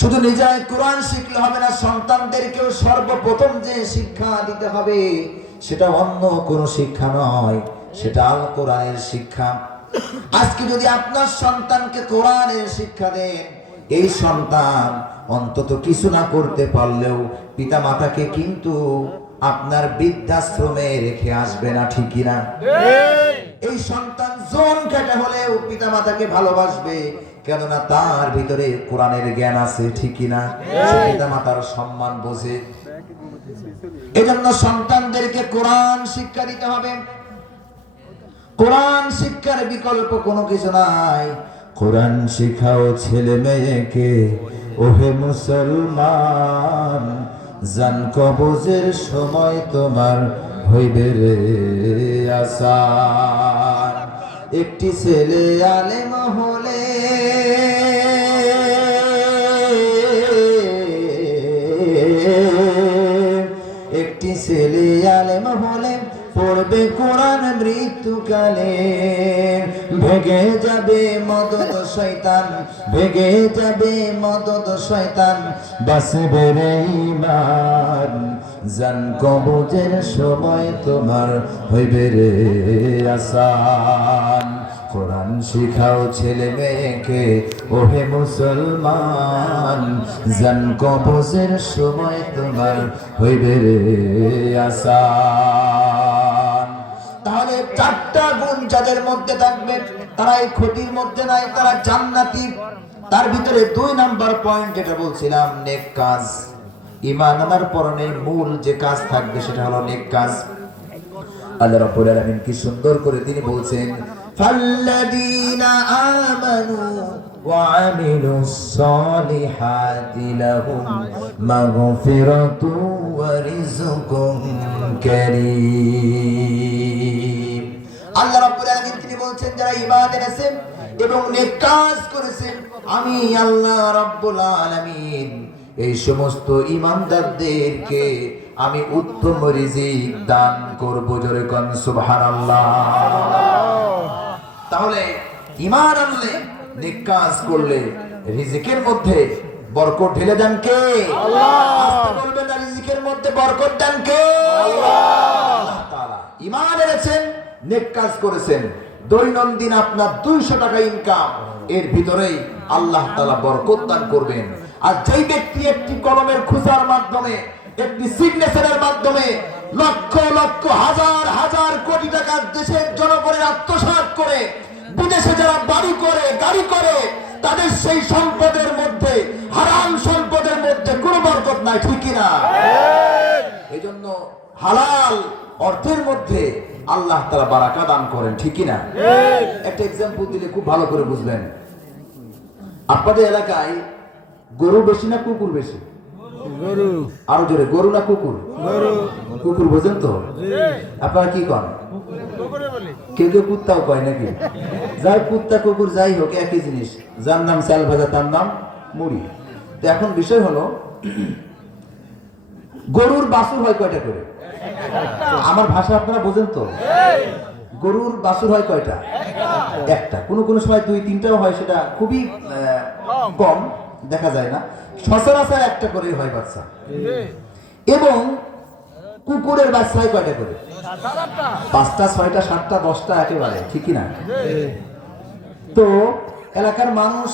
শুধু নিজেরাই কোরআন শিখলে হবে না, সন্তানদেরকেও সর্বপ্রথম যে শিক্ষা দিতে হবে সেটা অন্য কোনো শিক্ষা নয়, সেটা আল কোরআনের শিক্ষা। আজকে যদি আপনার সন্তানকে কোরআনের শিক্ষা দেন, এই সন্তান অন্তত কিছু না করতে পারলেও পিতা মাতাকে কিন্তু আপনার বৃদ্ধাশ্রমে রেখে আসবে না, ঠিক না? এই সন্তান জন কাটা হলেও পিতা মাতাকে ভালোবাসবে, কেননা তার ভিতরে কোরআনের জ্ঞান আছে, ঠিক না? পিতা মাতার সম্মান বোঝে। এজন্য সন্তানদেরকে কোরআন শিক্ষা দিতে হবে। কোরআন শিক্ষার বিকল্প কোনো কিছু নাই। কোরআন শিখাও ছেলে মেয়েকে, ওহে মুসলমান, জান কবজের সময় তোমার হইবে রে আসান। একটি ছেলে আলেম হলে একটি ছেলে আলেম হলে পড়বে কোরআন মৃত্যুকালে, ভেগে যাবে মদদ শয়তান, ভেগে যাবে মদদ শয়তান, বাঁচবে রে ঈমান, জান কবজের সময় তোমার হইবে রে আসান। কোরআন শিখাও ছেলে মেয়েকে, ওহে মুসলমান, জান কবজের সময় তোমার হইবে রে আসান। তাহলে 4টা গুণ যাদের মধ্যে থাকবে তারা এই ক্ষতির মধ্যে নাই, তারা জান্নাতি। তার ভিতরে 2 নাম্বার পয়েন্ট যেটা বলছিলাম, নেক কাজ। ঈমান আনার পরনে মূল যে কাজ থাকবে সেটা হলো নেক কাজ। আল্লাহ রাব্বুল আলামিন কি সুন্দর করে তিনি বলছেন, ফাল্লাযীনা আমানু ওয়া আমিলুস সালিহাতি লাহুম মাগফিরাতুন ওয়া রিজকুন কারীম। আল্লাহ রাব্বুল আলামিন তিনি বলছেন, যারা ঈমান এনেছেন এবং নেক কাজ করেছেন, আমি আল্লাহ রাব্বুল আলামিন এই সমস্ত ঈমানদারদেরকে আমি উত্তম রিজিক দান করব। জোরে কোন সুবহানাল্লাহ। তাহলে ঈমান আনলে, নেক কাজ করলে রিজিকের মধ্যে বরকত ঢেলে দেন কে? আল্লাহ। আস্তে বলবেন না, রিজিকের মধ্যে বরকত দেন কে? আল্লাহ তাআলা। ঈমান এনেছেন, নেক কাজ করেছেন, দৈনন্দিন আপনার 200 টাকা ইনকাম, এর ভিতরেই আল্লাহ তাআলা বরকত দান করবেন। আর যেই ব্যক্তি একটি কলমের খোঁচার মাধ্যমে, একটি সিগনেচারের মাধ্যমে লক্ষ লক্ষ হাজার হাজার কোটি টাকা দেশের জনগণের আত্মসাৎ করে বিদেশে যারা বাড়ি করে গাড়ি করে, তাদের সেই সম্পদের মধ্যে, হারাম সম্পদের মধ্যে কোনো বরকত নাই, ঠিক না? এজন্য হালাল অর্থের মধ্যে আল্লাহ তাআলা বারাকা দান করেন, ঠিক না? একটা এক্সাম্পল দিলে খুব ভালো করে বুঝবেন। আপনাদের এলাকায় গরু বেশি না কুকুর বেশি? গরু। আরো জোরে, গরু না কুকুর? গরু। কুকুর বোঝেন তো? আপনারা কি করেন? কেউ কেউ কুত্তাও কয় নাকি? যাই কুত্তা কুকুর যাই হোক একই জিনিস, যার নাম চাল ভাজা তার নাম মুড়ি। তো এখন বিষয় হলো, গরুর বাছুর হয় কয়টা করে? আমার ভাষা আপনারা বোঝেন তো? গরুর বাছুর হয় কয়টা? একটা। কোন কোন সময় 2-3টাও হয়, সেটা খুবই কম, দেখা যায় না। সচরাচর একটা করে হয় বাচ্চা। এবং কুকুরের বাচ্চা হয় কয়টা করে? 5টা 6টা 7টা 10টা একেবারে, ঠিক না? তো এলাকার মানুষ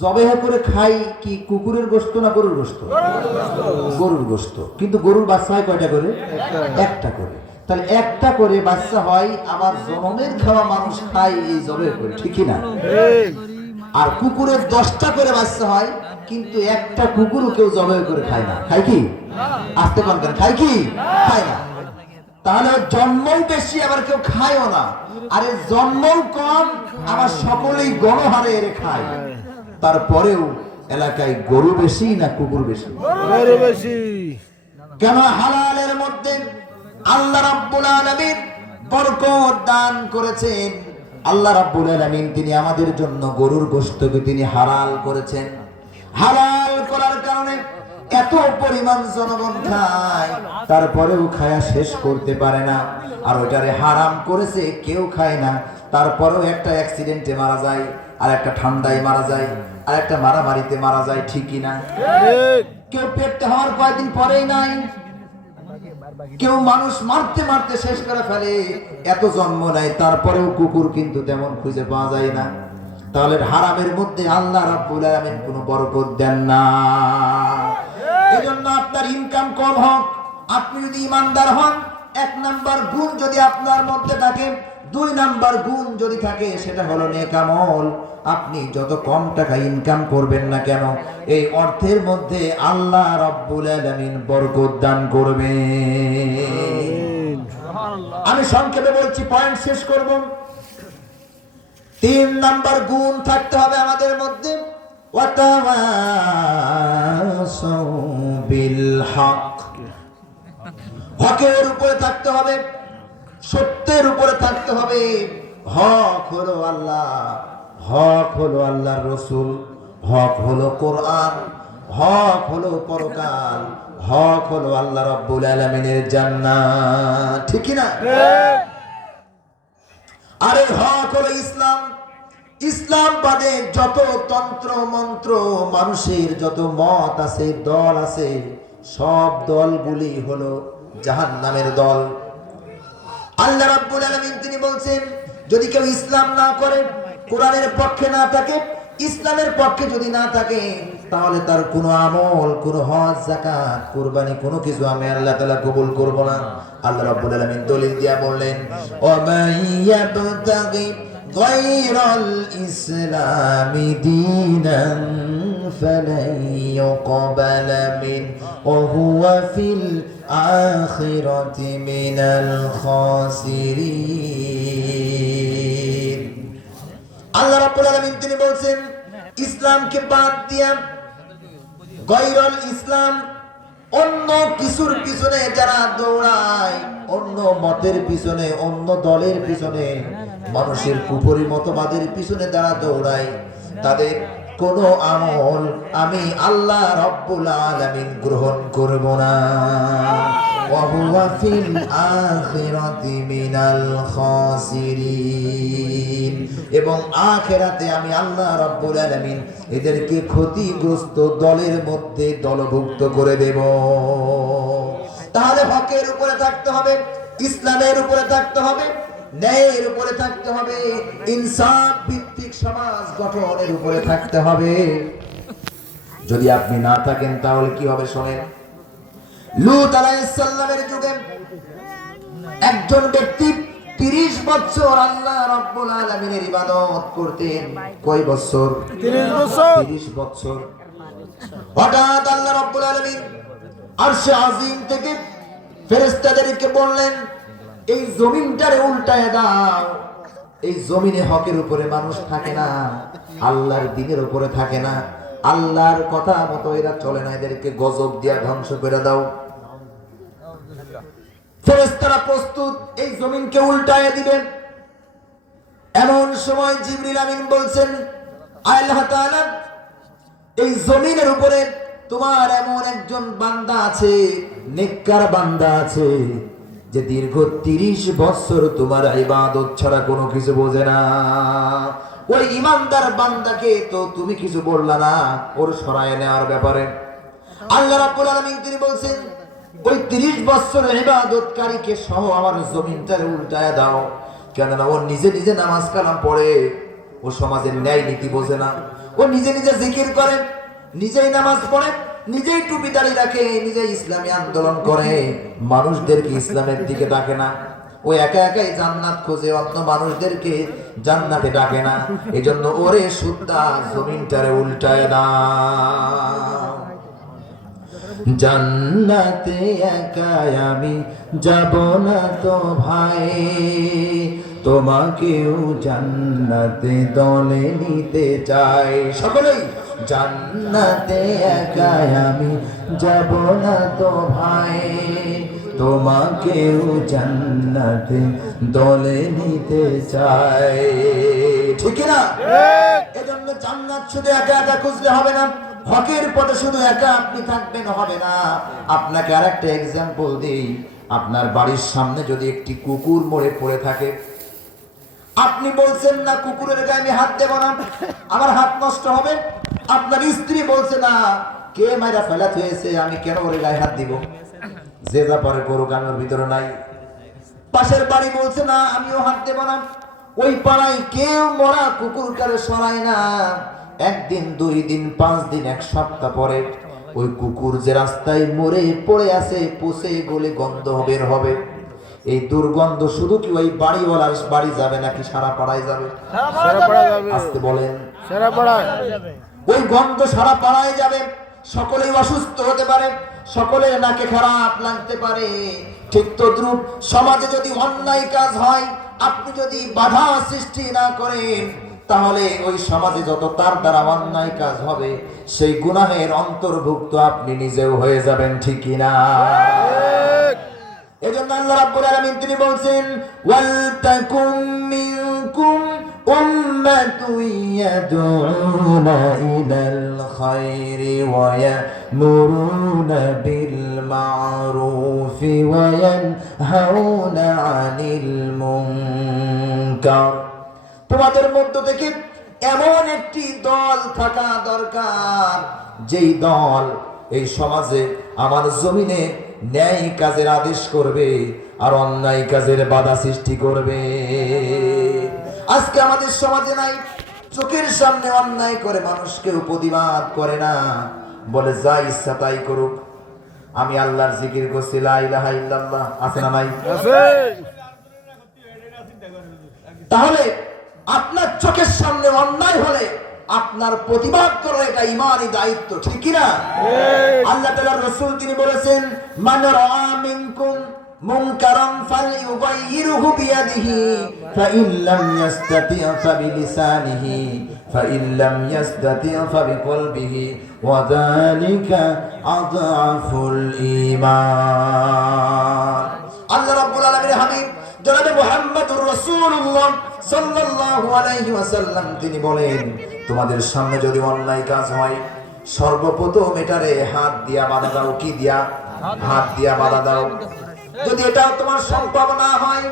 জবেহ করে খাই কি কুকুরের গোশত না গরুর গোশত? গরুর গোশত। কিন্তু গরুর বাচ্চা হয় কয়টা করে? একটা করে। তাহলে একটা করে বাচ্চা হয়, আবার জনমের খাওয়া মানুষ খায় এই জবেহ করে, ঠিক না? আর কুকুরের 10টা করে বাচ্চা হয়, কিন্তু একটা কুকুরও কেউ জবেহ করে খায় না। খায় কি? আস্তে কন কেন, খায় কি? খায় না। তাহলে জন্মও বেশি, আবার কেউ খায়ও না। আরে জন্মও কম, আবার সকলেই গণহারে এর খায়। তারপরেও এলাকায় গরু বেশি না কুকুর বেশি? গরু বেশি। কেন? হালালের মধ্যে আল্লাহ রাব্বুল আলামিন বরকত দান করেছেন। আল্লাহ রাব্বুল আলামিন তিনি আমাদের জন্য গরুর গোশতকে তিনি হালাল করেছেন। হালাল করার কারণে এত পরিমাণ জনগণ খায়, তারপরেও খায়া শেষ করতে পারে না। আর ওইটারে হারাম করেছে, কেউ খায় না, তারপরেও একটা অ্যাক্সিডেন্টে মারা যায়, আর একটা ঠান্ডায় মারা যায়, আর একটা মারামারিতে মারা যায়, ঠিকই না? কেউ পেটে হওয়ার কয়েকদিন পরেই নাই, কেউ মানুষ মারতে মারতে শেষ করে ফেলে, এত জন্ম নেয়, তারপরেও কুকুর কিন্তু তেমন খুঁজে পাওয়া যায় না। তাহলে হারামের মধ্যে আল্লাহ রাব্বুল আলামিন কোনো বরকত দেন না। এজন্য আপনার ইনকাম কম হোক, আপনি যদি ইমানদার হন, 1 নাম্বার গুণ যদি আপনার মধ্যে থাকে, 2 নাম্বার গুণ যদি থাকে, সেটা হলো নেক আমল। আপনি যত কম টাকা ইনকাম করবেন না কেন, এই অর্থের মধ্যে আল্লাহ রাব্বুল আলামিন বরকত দান করবেন। আমি সংক্ষেপে বলছি, পয়েন্ট শেষ করব। 3 নাম্বার গুণ থাকতে হবে আমাদের মধ্যে, ওয়াতাওয়াসাউ বিল হক। হকের উপরে থাকতে হবে, সত্যের উপরে থাকতে হবে। হক হলো আল্লাহ, হক হলো আল্লাহর রাসূল, হক হলো কোরআন, হক হলো পরকাল, হক হলো আল্লাহ রাব্বুল আলামিনের জান্নাত, ঠিক কি না? আরে হক হলো ইসলাম। ইসলাম বাদে যত তন্ত্র মন্ত্র, মানুষের যত মত আছে, দল আছে, সব দলগুলি হলো জাহান্নামের দল। আল্লাহ রাব্বুল আলামিন তিনি বলছেন, যদি কেউ ইসলাম না করে, কোরআনের পক্ষে না থাকে, ইসলামের পক্ষে যদি না থাকে, তাহলে তার কোনো আমল, কোনো হজ, যাকাত, কুরবানি, কোনো কিছু আমি আল্লাহ তাআলা কবুল করব না। আল্লাহ রাব্বুল আলামিন দলিল দিয়া বললেন, ওয়ামাইয়াবতাগি গায়রাল ইসলামি দীনান ফালান ইউকবালা মিনহু ওয়া হুয়া ফিল আখিরাতি মিনাল খাসিরিন। আল্লাহ রাব্বুল আলামিন তিনি বলছেন, ইসলামকে বাদ দিয়া গায়রুল ইসলাম, অন্য কিছুর পিছনে যারা দৌড়ায়, অন্য মতের পিছনে, অন্য দলের পিছনে, মানুষের কুফরি মতবাদের পিছনে যারা দৌড়ায়, তাদের কোন আমল আমি আল্লাহ রাব্বুল আলামিন গ্রহণ করব না। ওয়া হুয়া ফিল আখিরাতি মিনাল খাসিরিন, এবং আখিরাতে আমি আল্লাহ রাব্বুল আলামিন এদেরকে ক্ষতিগ্রস্ত দলের মধ্যে দলভুক্ত করে দেব। তাহলে হকের উপরে থাকতে হবে, ইসলামের উপরে থাকতে হবে, ন্যায়ের উপরে থাকতে হবে, ইনসাফ ভিত্তিক সমাজ গঠনের উপরে থাকতে হবে। যদি আপনি না থাকেন তাহলে কি হবে শোনেন। লূত আলাইহিস সালামের যুগে একজন ব্যক্তি 30 বছর আল্লাহ রাব্বুল আলামিনের ইবাদত করতেন। কয় বছর? 30 বছর। 30 বছর। হঠাৎ আল্লাহ রাব্বুল আলামিন আরশে আজিম থেকে ফেরেশতাদেরকে বললেন, এই জমিনটারে উল্টায় দাও। এই জমিনে হকের উপরে মানুষ থাকে না, আল্লাহর দ্বীনের উপরে থাকে না, আল্লাহর কথা মতো এরা চলে না, এদেরকে গজব দিয়া ধ্বংস করে দাও। ফেরেশতারা প্রস্তুত এই জমিনকে উল্টায় দিবেন। এমন সময় জিবরিল আমিন বলছেন, আল্লাহ তাআলা এই জমিনের উপরে তোমার এমন একজন বান্দা আছে, নেককার বান্দা আছে, যে দীর্ঘ 30 বছর তোমার ইবাদত ছাড়া কোনো কিছু বোঝে না। ওই ইমানদার বান্দাকে তো তুমি কিছু বললা না ওর সরায় নেওয়ার ব্যাপারে। আল্লাহ রাব্বুল আলামিন তিনি বলছেন, ওই 30 বছরের ইবাদতকারীকে সহ আমার জমিনটারে উল্টায় দাও, কেননা ও নিজে নিজে নামাজ কালাম পড়ে, ও সমাজের ন্যায় নীতি বোঝে না, ও নিজে নিজে জিকির করে, নিজেই নামাজ পড়ে, নিজেই টুপি দাড়ি রাখে, নিজেই ইসলামী আন্দোলন করে, মানুষদেরকে ইসলামের দিকে ডাকে না। ও একা একাই জান্নাত খোঁজে, অন্য মানুষদেরকে জান্নাতে ডাকে না। এজন্য ওরে সুদ্দা জমিনটারে উল্টায় দাও। জান্নাতে একা আমি যাব না তো ভাই, তোমাকেও জান্নাতে দলে নিতে চাই। সকলেই জান্নাতে একা আমি যাব না তো ভাই, তোমাকেও জান্নাতে দলে নিতে চাই। ঠিক না? এজন্য জান্নাত শুধু একা একা খুঁজলে হবে না, হকের পথে শুধু একা আপনি থাকবেন হবে না। আপনাকে আরেকটা এক্সাম্পল দিই। আপনার বাড়ির সামনে যদি একটি কুকুর মরে পড়ে থাকে, আপনি বলছেন না কুকুরের গায়ে আমি হাত দেব না, আমার হাত নষ্ট হবে। আপনার স্ত্রী বলছে না, কে মাইরা ফেলা হয়েছে, আমি কেন ওর গায়ে হাত দিব, যে যা পরে করুক, আমি ওর ভিতরে নাই। পাশের বাড়ি বলছে না, আমিও হাত দেব না। ওই পাড়ায় কেউ মরা কুকুর কারে সরায় না। একদিন, 2 দিন, 5 দিন, 1 সপ্তাহ পরে ওই কুকুর যে রাস্তায় মরে পড়ে আছে, পচে গলে গন্ধ বের হবে। এই দুর্গন্ধ শুধু কি ওই বাড়িওয়ালার বাড়ি যাবে নাকি সারা পাড়ায় যাবে? আসতে বলেন, সারা পাড়ায় ওই গন্ধ সারা পাড়ায় যাবে। সকলেই অসুস্থ হতে পারে, সকলের নাকে খারাপ লাগতে পারে। ঠিক তদ্রূপ সমাজে যদি অন্যায় কাজ হয়, আপনি যদি বাধা সৃষ্টি না করেন, তাহলে ওই সমাজে যত তার দ্বারা অন্যায় কাজ হবে, সেই গুনাহের অন্তর্ভুক্ত আপনি নিজেও হয়ে যাবেন। ঠিক না? এজন্য আল্লাহ রাব্বুল আলামিন তিনি বলছেন, ওয়াল তাকুম মিনকুম উম্মাতুন ইয়াদউনা ইলাল খায়রি ওয়া ইয়ামুরুনা বিল মা'রুফি ওয়া ইয়ানহাউনা আনিল মুনকার। তোমাদের মধ্য থেকে এমন একটি দল থাকা দরকার, যেই দল এই সমাজে আমার জমিনে ন্যায় কাজের আদেশ করবে আর অন্যায় কাজের বাধা সৃষ্টি করবে। আজকে আমাদের সমাজে নাই, চোখের সামনে অন্যায় করে মানুষকেও প্রতিবাদ করে না, বলে যা ইচ্ছা তাই করুক, আমি আল্লাহর জিকির করছি, লা ইলাহা ইল্লাল্লাহ। আছে না নাই? তাহলে আপনার চোখের সামনে অন্যায় হলে আপনার প্রতিবাদ করা এটা ঈমানি দায়িত্ব। ঠিক কি না? আল্লাহ তাআলার রাসূল তিনি বলেছেন, মান রাআ মিনকুম মুনকারান ফালইউগাইয়িরহু বিয়াদিহি ফাইন লাম ইস্তাতি' ফাবিলিসানিহি ফাইন লাম ইস্তাতি' ফাবিকলবিহি ওয়া যালিকা আযআফুল ঈমান। আল্লাহ রাব্বুল আলামিনের হাবিব জনাবে মুহাম্মদুর রাসূলুল্লাহ সাল্লাল্লাহু আলাইহি ওয়াসাল্লাম তিনি বলেন, তোমাদের সামনে যদি অন্যায় কাজ হয়, সর্বপ্রথম এটারে হাত দিয়া বাধা দাও। কি দিয়া? হাত দিয়া বাধা দাও। যদি এটা তোমার সম্ভব না হয়,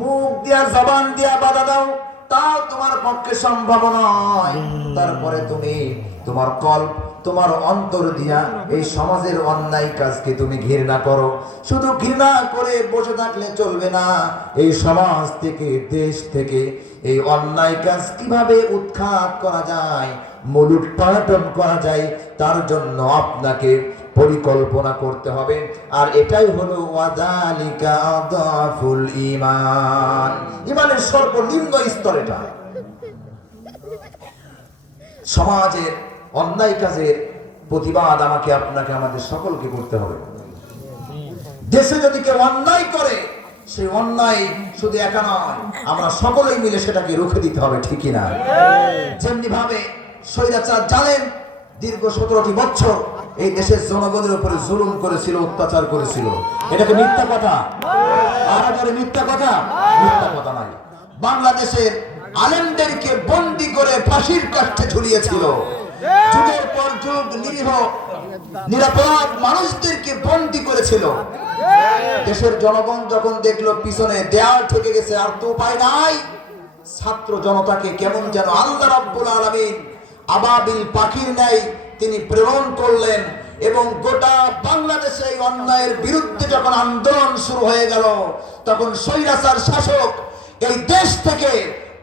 মুখ দিয়া, জবান দিয়া বাধা দাও, তাও তোমার পক্ষে সম্ভব নয়। তারপরে তুমি তোমার কল্প, তোমার অন্তর দিয়া এই সমাজের অন্যায় কাজকে তুমি ঘৃণা করো। শুধু ঘৃণা করে বসে থাকলে চলবে না। এই সমাজ থেকে, দেশ থেকে এই অন্যায় কাজ কিভাবে উৎখাত করা যায়, মূলোৎপাটন করা যায়, তার জন্য আপনাকে পরিকল্পনা করতে হবে। আর এটাই হলো ওয়াযালিকা আযাফুল ঈমান, ঈমানের সর্বনিম্ন স্তর এটা। সমাজের অন্যায় কাজের প্রতিবাদ আমাকে, আপনাকে, আমাদের সকলকে করতে হবে। দেশে যদি কেউ অন্যায় করে, সেই অন্যায় শুধু একা নয়, আমরা সকলেই মিলে সেটাকে রুখে দিতে হবে। ঠিক না? যেমনি ভাবে স্বৈরাচার জালেম দীর্ঘ 17টি বছর এই দেশের জনগণের উপরে জুলুম করেছিল, অত্যাচার করেছিল, এটা কি মিথ্যা কথা? আরে মিথ্যা কথা? মিথ্যা কথা নয়। বাংলাদেশের আলেমদেরকে বন্দী করে ফাঁসির কাষ্ঠে ঝুলিয়েছিল। যুগের পর যুগ নিরীহ নিরাপরাধ মানুষদেরকে বন্দী করেছিল। দেশের জনগণ যখন দেখলো পিছনে দেয়াল ঠেকে গেছে, আর তো উপায় নাই, ছাত্র জনতাকে কেমন যেন আল্লাহ রাব্বুল আলামিন আবাবিল পাখির ন্যায় তিনি প্রেরণ করলেন। এবং গোটা বাংলাদেশে এই অন্যায়ের বিরুদ্ধে যখন আন্দোলন শুরু হয়ে গেল, তখন স্বৈরাচার শাসক এই দেশ থেকে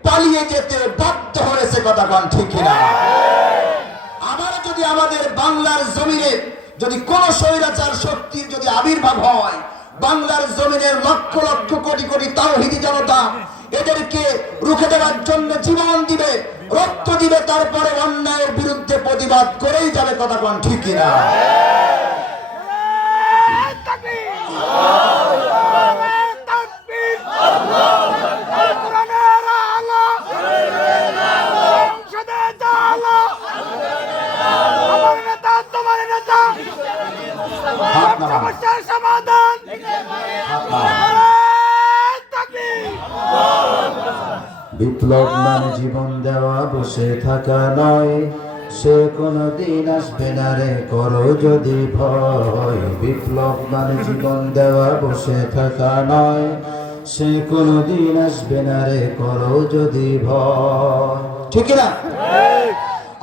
পালিয়ে যেতে বাধ্য হয়েছে। কথা কোন ঠিক কিনা? আবার যদি আমাদের বাংলার জমিনে যদি কোন স্বৈরাচার শক্তির যদি আবির্ভাব হয়, বাংলার জমিনের লক্ষ লক্ষ কোটি কোটি তাওহীদি জনতা এদেরকে রুখে দেওয়ার জন্য জীবন দিবে, রক্ত দিবে, তারপরে অন্যায়ের বিরুদ্ধে প্রতিবাদ করেই যাবে। কথা কোন ঠিক কিনা? বিপ্লব মানে জীবন দেওয়া, বসে থাকা নয়, সে কোনদিন আসবে না রে, করো যদি ভয়। বিপ্লব মানে জীবন দেওয়া, বসে থাকা নয়, সে কোনদিন আসবে না রে, করো যদি ভয়। ঠিক না?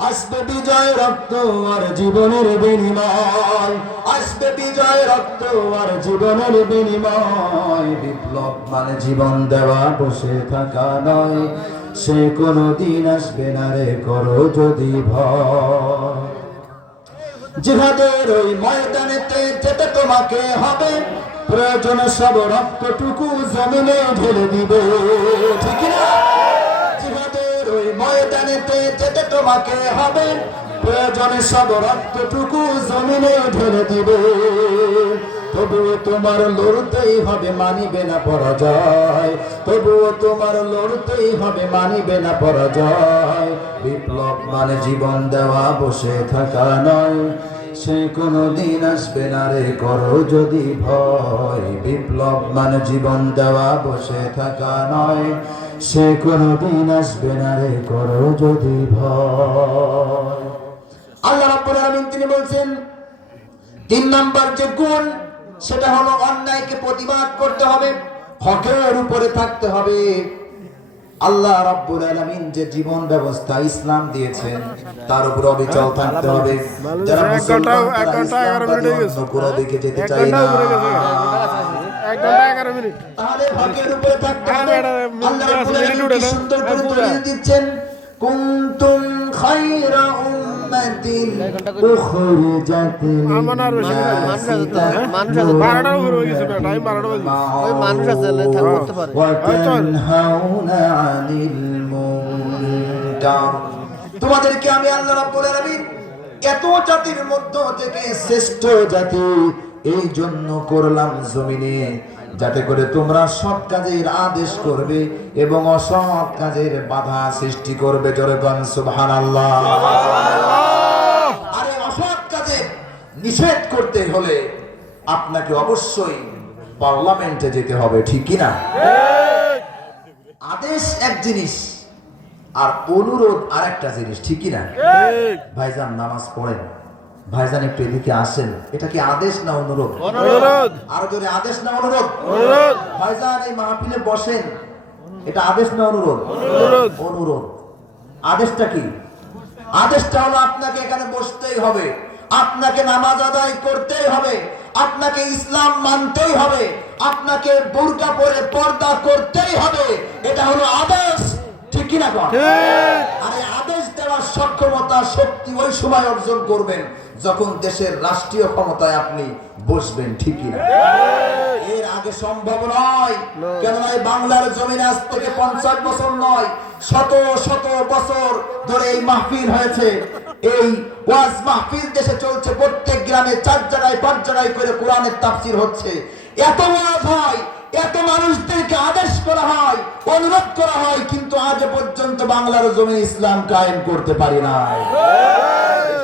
আসবে বিজয়, রক্ত আর জীবনের বিনিময়, আসবে বিজয়, রক্ত আর জীবনের বিনিময়। বিপ্লব মানে জীবন দেওয়া, বসে থাকা নয়, সে কোনদিন আসবে না রে, করো যদি ভয়। জিহাদের ওই ময়দানেতে যেতে তোমাকে হবে, প্রয়োজন সব রক্তটুকু জমিনে ঢেলে দিবে। ঠিক না? জিহাদের ওই ময়দানেতে যেতে তোমাকে হবে, প্রয়োজনে সব রক্তটুকু জমিনে ঢেলে দিবে। তবুও তোমার লড়তেই হবে, মানিবে না পরাজয়, তবুও তোমার লড়তেই হবে, মানিবে না পরাজয়। বিপ্লব মানে জীবন দেওয়া, বসে থাকা নয়, সে কোনদিন আসবে না রে, করো যদি ভয়। বিপ্লব মানে জীবন দেওয়া, বসে থাকা নয়, সে কোনদিন আসবে না রে, করো যদি ভয়। আল্লাহ রাব্বুল আলামিন তিনি বলছেন 3 নাম্বার যে গুণ, সেটা হলো অন্যায়কে প্রতিবাদ করতে হবে, হকের উপরে থাকতে হবে। আল্লাহ রাব্বুল আলামিন যে জীবন ব্যবস্থা ইসলাম দিয়েছেন, তার উপর অবিচল থাকতে হবে। যারা মুসলমান, তারা ইসলামবাদী, অন্য কোনো দিকে যেতে চায় না। 1 ঘন্টা 11 মিনিট। তাহলে হকের উপরে থাকতে হবে। আল্লাহ রাব্বুল আলামিন কি সুন্দর করে দলিল দিচ্ছেন, কুনতুম খায়রা উম্মাতিন উখরিজাত লিন-নাসি তা'মুরুনা আনিল মুনকার। তোমাদেরকে আমি আল্লাহ রাব্বুল আলামিন এত জাতির মধ্য থেকে শ্রেষ্ঠ জাতি এই জন্য করলাম জমিনে, যাতে করে তোমরা সৎ কাজের আদেশ করবে এবং অসৎ কাজের বাধা সৃষ্টি করবে। জোরে বলেন সুবহানাল্লাহ। আরে অসৎ কাজে নিষেধ করতে হলে আপনাকে অবশ্যই পার্লামেন্টে যেতে হবে, ঠিক কি না? আদেশ এক জিনিস আর অনুরোধ আরেকটা জিনিস, ঠিক কি না? ভাইজান নামাজ পড়েন, ভাইজান একটু এদিকে আসেন, এটা কি আদেশ না অনুরোধ? অনুরোধ। আরো জোরে, আদেশ না অনুরোধ? অনুরোধ। ভাইজান এই মাহফিলে বসেন, এটা আদেশ না অনুরোধ? অনুরোধ। অনুরোধ। আদেশটা কি? আদেশটা হলো আপনাকে এখানে বসতেই হবে, আপনাকে নামাজ আদায় করতেই হবে, আপনাকে ইসলাম মানতেই হবে, আপনাকে বুরকা পরে পর্দা করতেই হবে। এটা হলো আদেশ, ঠিক কি না? আরে আদেশ দেওয়ার সক্ষমতা, শক্তি ওই সময় অর্জন করবেন যখন দেশের রাষ্ট্রীয় ক্ষমতায় আপনি বসবেন, ঠিক কি না? এর আগে সম্ভব নয়। কেননা এই বাংলার জমিনে আজ থেকে 50 বছর নয়, শত শত বছর ধরে এই মাহফিল হয়েছে। এই ওয়াজ মাহফিল দেশে চলছে, প্রত্যেক গ্রামে 4 জায়গায় 5 জায়গায় করে কোরআনের তাফসীর হচ্ছে। এত ওয়াজ হয়, এত মানুষদেরকে আদেশ করা হয়, অনুরোধ করা হয়, কিন্তু আজ পর্যন্ত বাংলার জমিনে ইসলাম কায়েম করতে পারি নাই।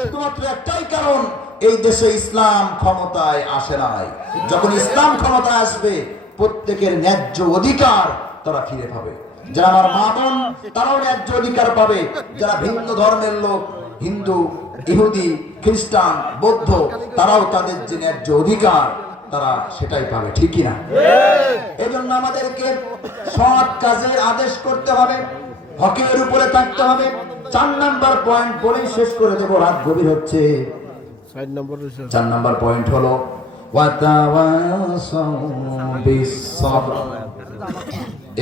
শুধুমাত্র একটাই কারণ, এই দেশে ইসলাম ক্ষমতায় আসে নাই। যখন ইসলাম ক্ষমতায় আসবে, প্রত্যেকের ন্যায্য অধিকার তারা ফিরে পাবে। যারা আমার মা বোন, তারাও ন্যায্য অধিকার পাবে। যারা ভিন্ন ধর্মের লোক, হিন্দু, ইহুদি, খ্রিস্টান, বৌদ্ধ, তারাও তাদের যে ন্যায্য অধিকার তারা সেটাই পাবে, ঠিক কি না? এই জন্য আমাদেরকে সৎ কাজের আদেশ করতে হবে, হকের উপরে থাকতে হবে। 4 নাম্বার পয়েন্ট বলেই শেষ করে দেবো, রাত গভীর হচ্ছে। 4 নম্বর রয়েছে 4 নম্বর পয়েন্ট হলো ওয়াতাওয়াসাউ বিস-সাবর।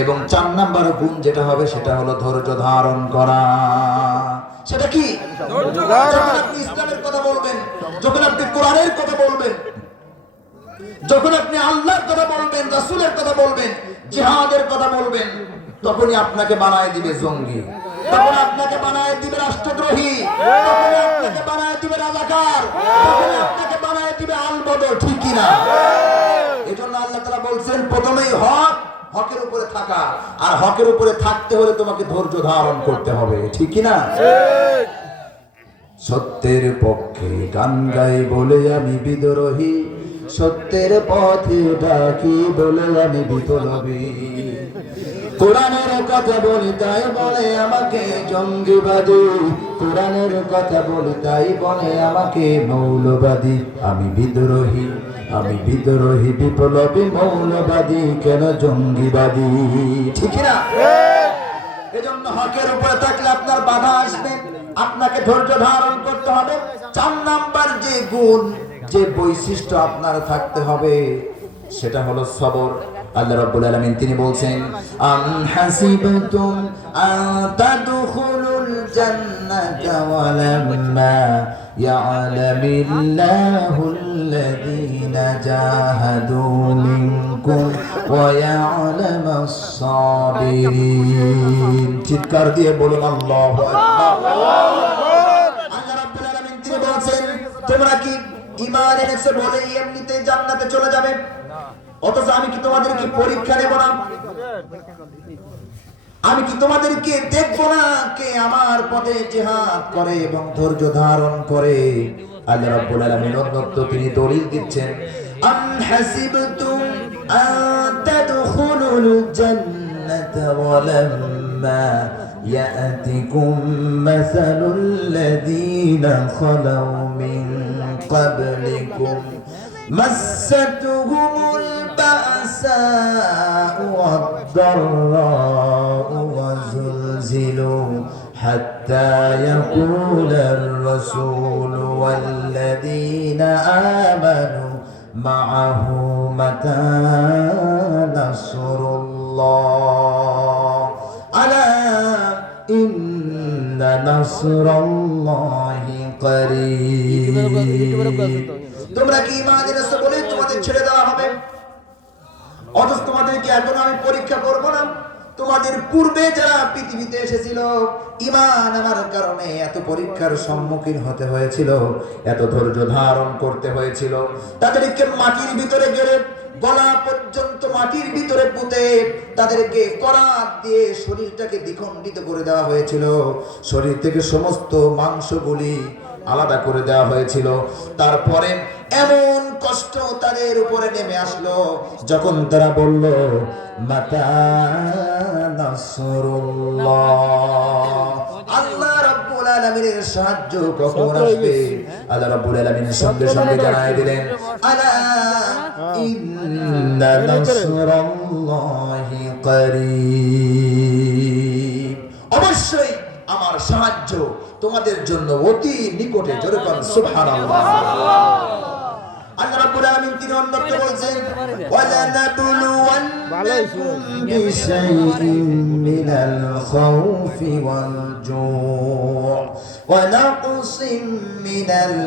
এবং 4 নম্বর গুণ যেটা হবে সেটা হলো ধৈর্য ধারণ করা। সেটা কি? যখন আপনি ইসলামের কথা বলবেন, যখন আপনি কোরআনের কথা বলবেন, যখন আপনি আল্লাহর কথা বলবেন, রাসূলের কথা বলবেন, জিহাদের কথা বলবেন, তখনই আপনাকে বানায় দিবে জঙ্গি, তখন আপনাকে বানায় দিবে রাষ্ট্রদ্রোহী, তখন আপনাকে বানায় দিবে রাজাকার, তখন আপনাকে বানায় দিবে আলবদর। ঠিক কি না? এজন্য আল্লাহ তাআলা বলছেন প্রথমেই হকের উপরে থাকা, আর হকের উপরে থাকতে হলে তোমাকে ধৈর্য ধারণ করতে হবে। ঠিক কি না? সত্যের পক্ষে গান গাই বলে আমি বিদ্রোহী, সত্যের পথে ডাকি বলে আমি বিপ্লবী। কোরআনের কথা বলি তাই বলে আমাকে জঙ্গিবাদী, কোরআনের কথা বলি তাই বলে আমাকে মৌলবাদী। আমি বিদ্রোহী, আমি বিদ্রোহী, বিপ্লবী, মৌলবাদী, কেন জঙ্গিবাদী? ঠিক না? এজন্য হকের উপরে থাকলে আপনার বাধা আসবে, আপনাকে ধৈর্য ধারণ করতে হবে। 4 নাম্বার যে গুণ, যে বৈশিষ্ট্য আপনার থাকতে হবে সেটা হলো সবর। আল্লাহ রাব্বুল আলামিন তিনি বলছেন আম হাসিবতুম আন তাদখুলুল জান্নাতা ওয়া লাম্মা ইয়া'লামিল্লাহুল্লাযীনা জাহাদু মিনকুম ওয়া ইয়া'লামাস সাবিরিন। চিৎকার দিয়ে বলুন আল্লাহু আকবার। আল্লাহ রাব্বুল আলামিন তিনি বলছেন তোমরা কি ঈমান এনেছো বলে এমনিতে জান্নাতে চলে যাবে? অথচ আমি কি তোমাদেরকে পরীক্ষা নেব না? আমি কি তোমাদেরকে দেখবো না কে আমার পথে জিহাদ করে এবং ধৈর্য ধারণ করে? আল্লাহ রাব্বুল আলামিন অন্যত্র তিনি দলিল দিচ্ছেন আম হাসিবতুম আন তাদখুলুল জান্নাতা ওয়া লাম্মা ইয়াতিকুম মাসালুল লাযীনা খালাউ মিন ক্বাবলিকুম মাসাতুহুমুল البأساء والضراء وزلزلوا حتى يقول الرسول والذين آمنوا معه متى نصر الله ألا إن نصر الله قريب। তোমরা কি ঈমান এনেছো বলে তোমাদের ছেড়ে দেওয়া হবে? অথচ তোমাদেরকে এখন আমি পরীক্ষা করব না? তোমাদের পূর্বে যারা পৃথিবীতে এসেছিল ঈমান আনার কারণে এত পরীক্ষার সম্মুখীন হতে হয়েছিল, এত ধৈর্য ধারণ করতে হয়েছিল, তাদেরকে মাটির ভিতরে গেলে গলা পর্যন্ত মাটির ভিতরে পুঁতে তাদেরকে করাত দিয়ে শরীরটাকে দ্বিখণ্ডিত করে দেওয়া হয়েছিল, শরীর থেকে সমস্ত মাংসগুলি আলাদা করে দেওয়া হয়েছিল। তারপরে এমন কষ্ট তাদের উপরে নেমে আসলো যখন তারা বলল মাতা নাসরুল্লাহ, আল্লাহ রাব্বুল আলামিনের সাহায্য কখন আসবে? আল্লাহ রাব্বুল আলামিনের সঙ্গে সঙ্গে জানায় দিলেন আলা ইন্না নাসরাল্লাহি করিব, অবশ্যই আমার সাহায্য তোমাদের জন্য অতি নিকটে। জোরে বলুন সুবহানাল্লাহ। আল্লাহ রাব্বুল আলামিন তিনি অন্যত্র বলছেন ওয়ালা নাবলুওয়ান্নাকুম বিশাইইন মিনাল খাউফি ওয়াল জু' ওয়া নাকসিম মিনাল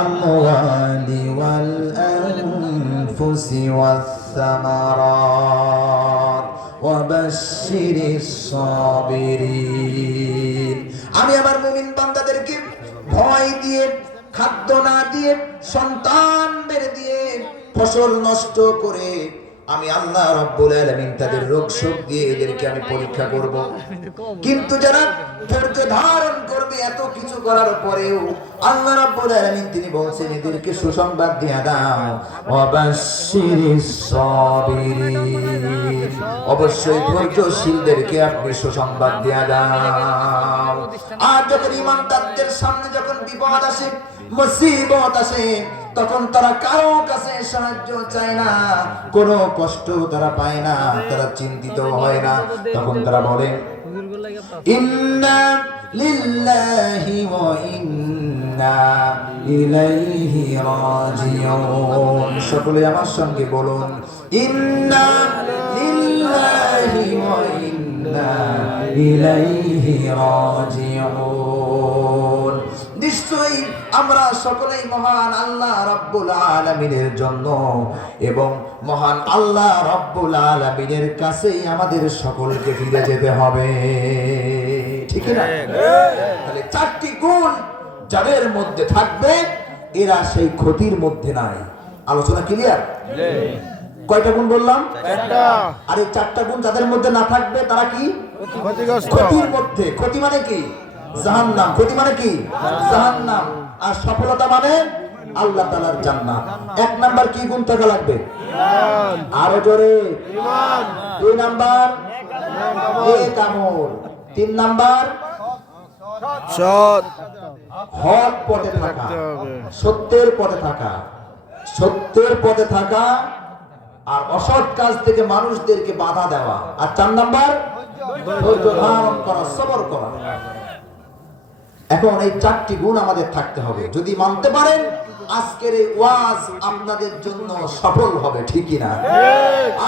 আমওয়ালি ওয়াল আনফুসি ওয়াস সামারাত ওয়া বাশশিরিস সাবিরিন। আমি আমার মুমিন বান্দাদেরকে ভয় দিয়ে, খাদ্য না দিয়ে, সন্তান মেরে দিয়ে, ফসল নষ্ট করে আমি আল্লাহ রাব্বুল আলামিন তাদের রোগ শোক দিয়ে এদেরকে আমি পরীক্ষা করব। কিন্তু যারা ধৈর্য ধারণ করবে এত কিছু করার পরেও আল্লাহ রাব্বুল আলামিন তিনি বলছেন এদেরকে সুসংবাদ দিয়ে দাও ওয়াবাশশিরিস সাবিরিন, অবশ্যই ধৈর্যশীলদেরকে আপনি সুসংবাদ দিয়ে দাও। আর যখন ঈমানদারদের সামনে যখন বিপদ আসে, মুসিবত আসে, তখন তারা কারো কাছে সাহায্য চায় না, কোনো কষ্ট তারা পায় না, তারা চিন্তিত হয় না। তখন তারা বলে ইন্না লিল্লাহি ওয়া ইন্না ইলাইহি রাজিউন। সকলে আমার সঙ্গে বলুন, ইন্না লিল্লাহি ওয়া ইন্না ইলাইহি রাজিউন। নিশ্চয়ই আমরা সকলেই মহান আল্লাহ রাব্বুল আলামিনের জন্য এবং মহান আল্লাহ রাব্বুল আলামিনের কাছেই আমাদের সকলকে ফিরে যেতে হবে, ঠিক না? তাহলে চারটি গুণ যাদের মধ্যে থাকবে এরা সেই ক্ষতির মধ্যে নাই। আলোচনা ক্লিয়ার? কয়টা গুণ বললাম? আর এই চারটা গুণ যাদের মধ্যে না থাকবে তারা কি? ক্ষতির মধ্যে। ক্ষতি মানে কি? জাহান্নাম। ক্ষতি মানে কি? জাহান্নাম। আর সফলতা মানে আল্লাহ তাআলার জান্নাত। এক নাম্বার কি গুণ থাকা লাগবে? আরো জোরে। দুই নাম্বার নেক আমল। তিন নাম্বার সৎ হক পথে থাকা, সত্যের পথে থাকা, সত্যের পথে থাকা আর অসৎ কাজ থেকে মানুষদেরকে বাধা দেওয়া। আর চার নাম্বার ধৈর্য ধারণ করা, সবর করা। এখন এই চারটি গুণ আমাদের থাকতে হবে। যদি মানতে পারেন আজকের এই ওয়াজ আপনাদের জন্য সফল হবে, ঠিকই না?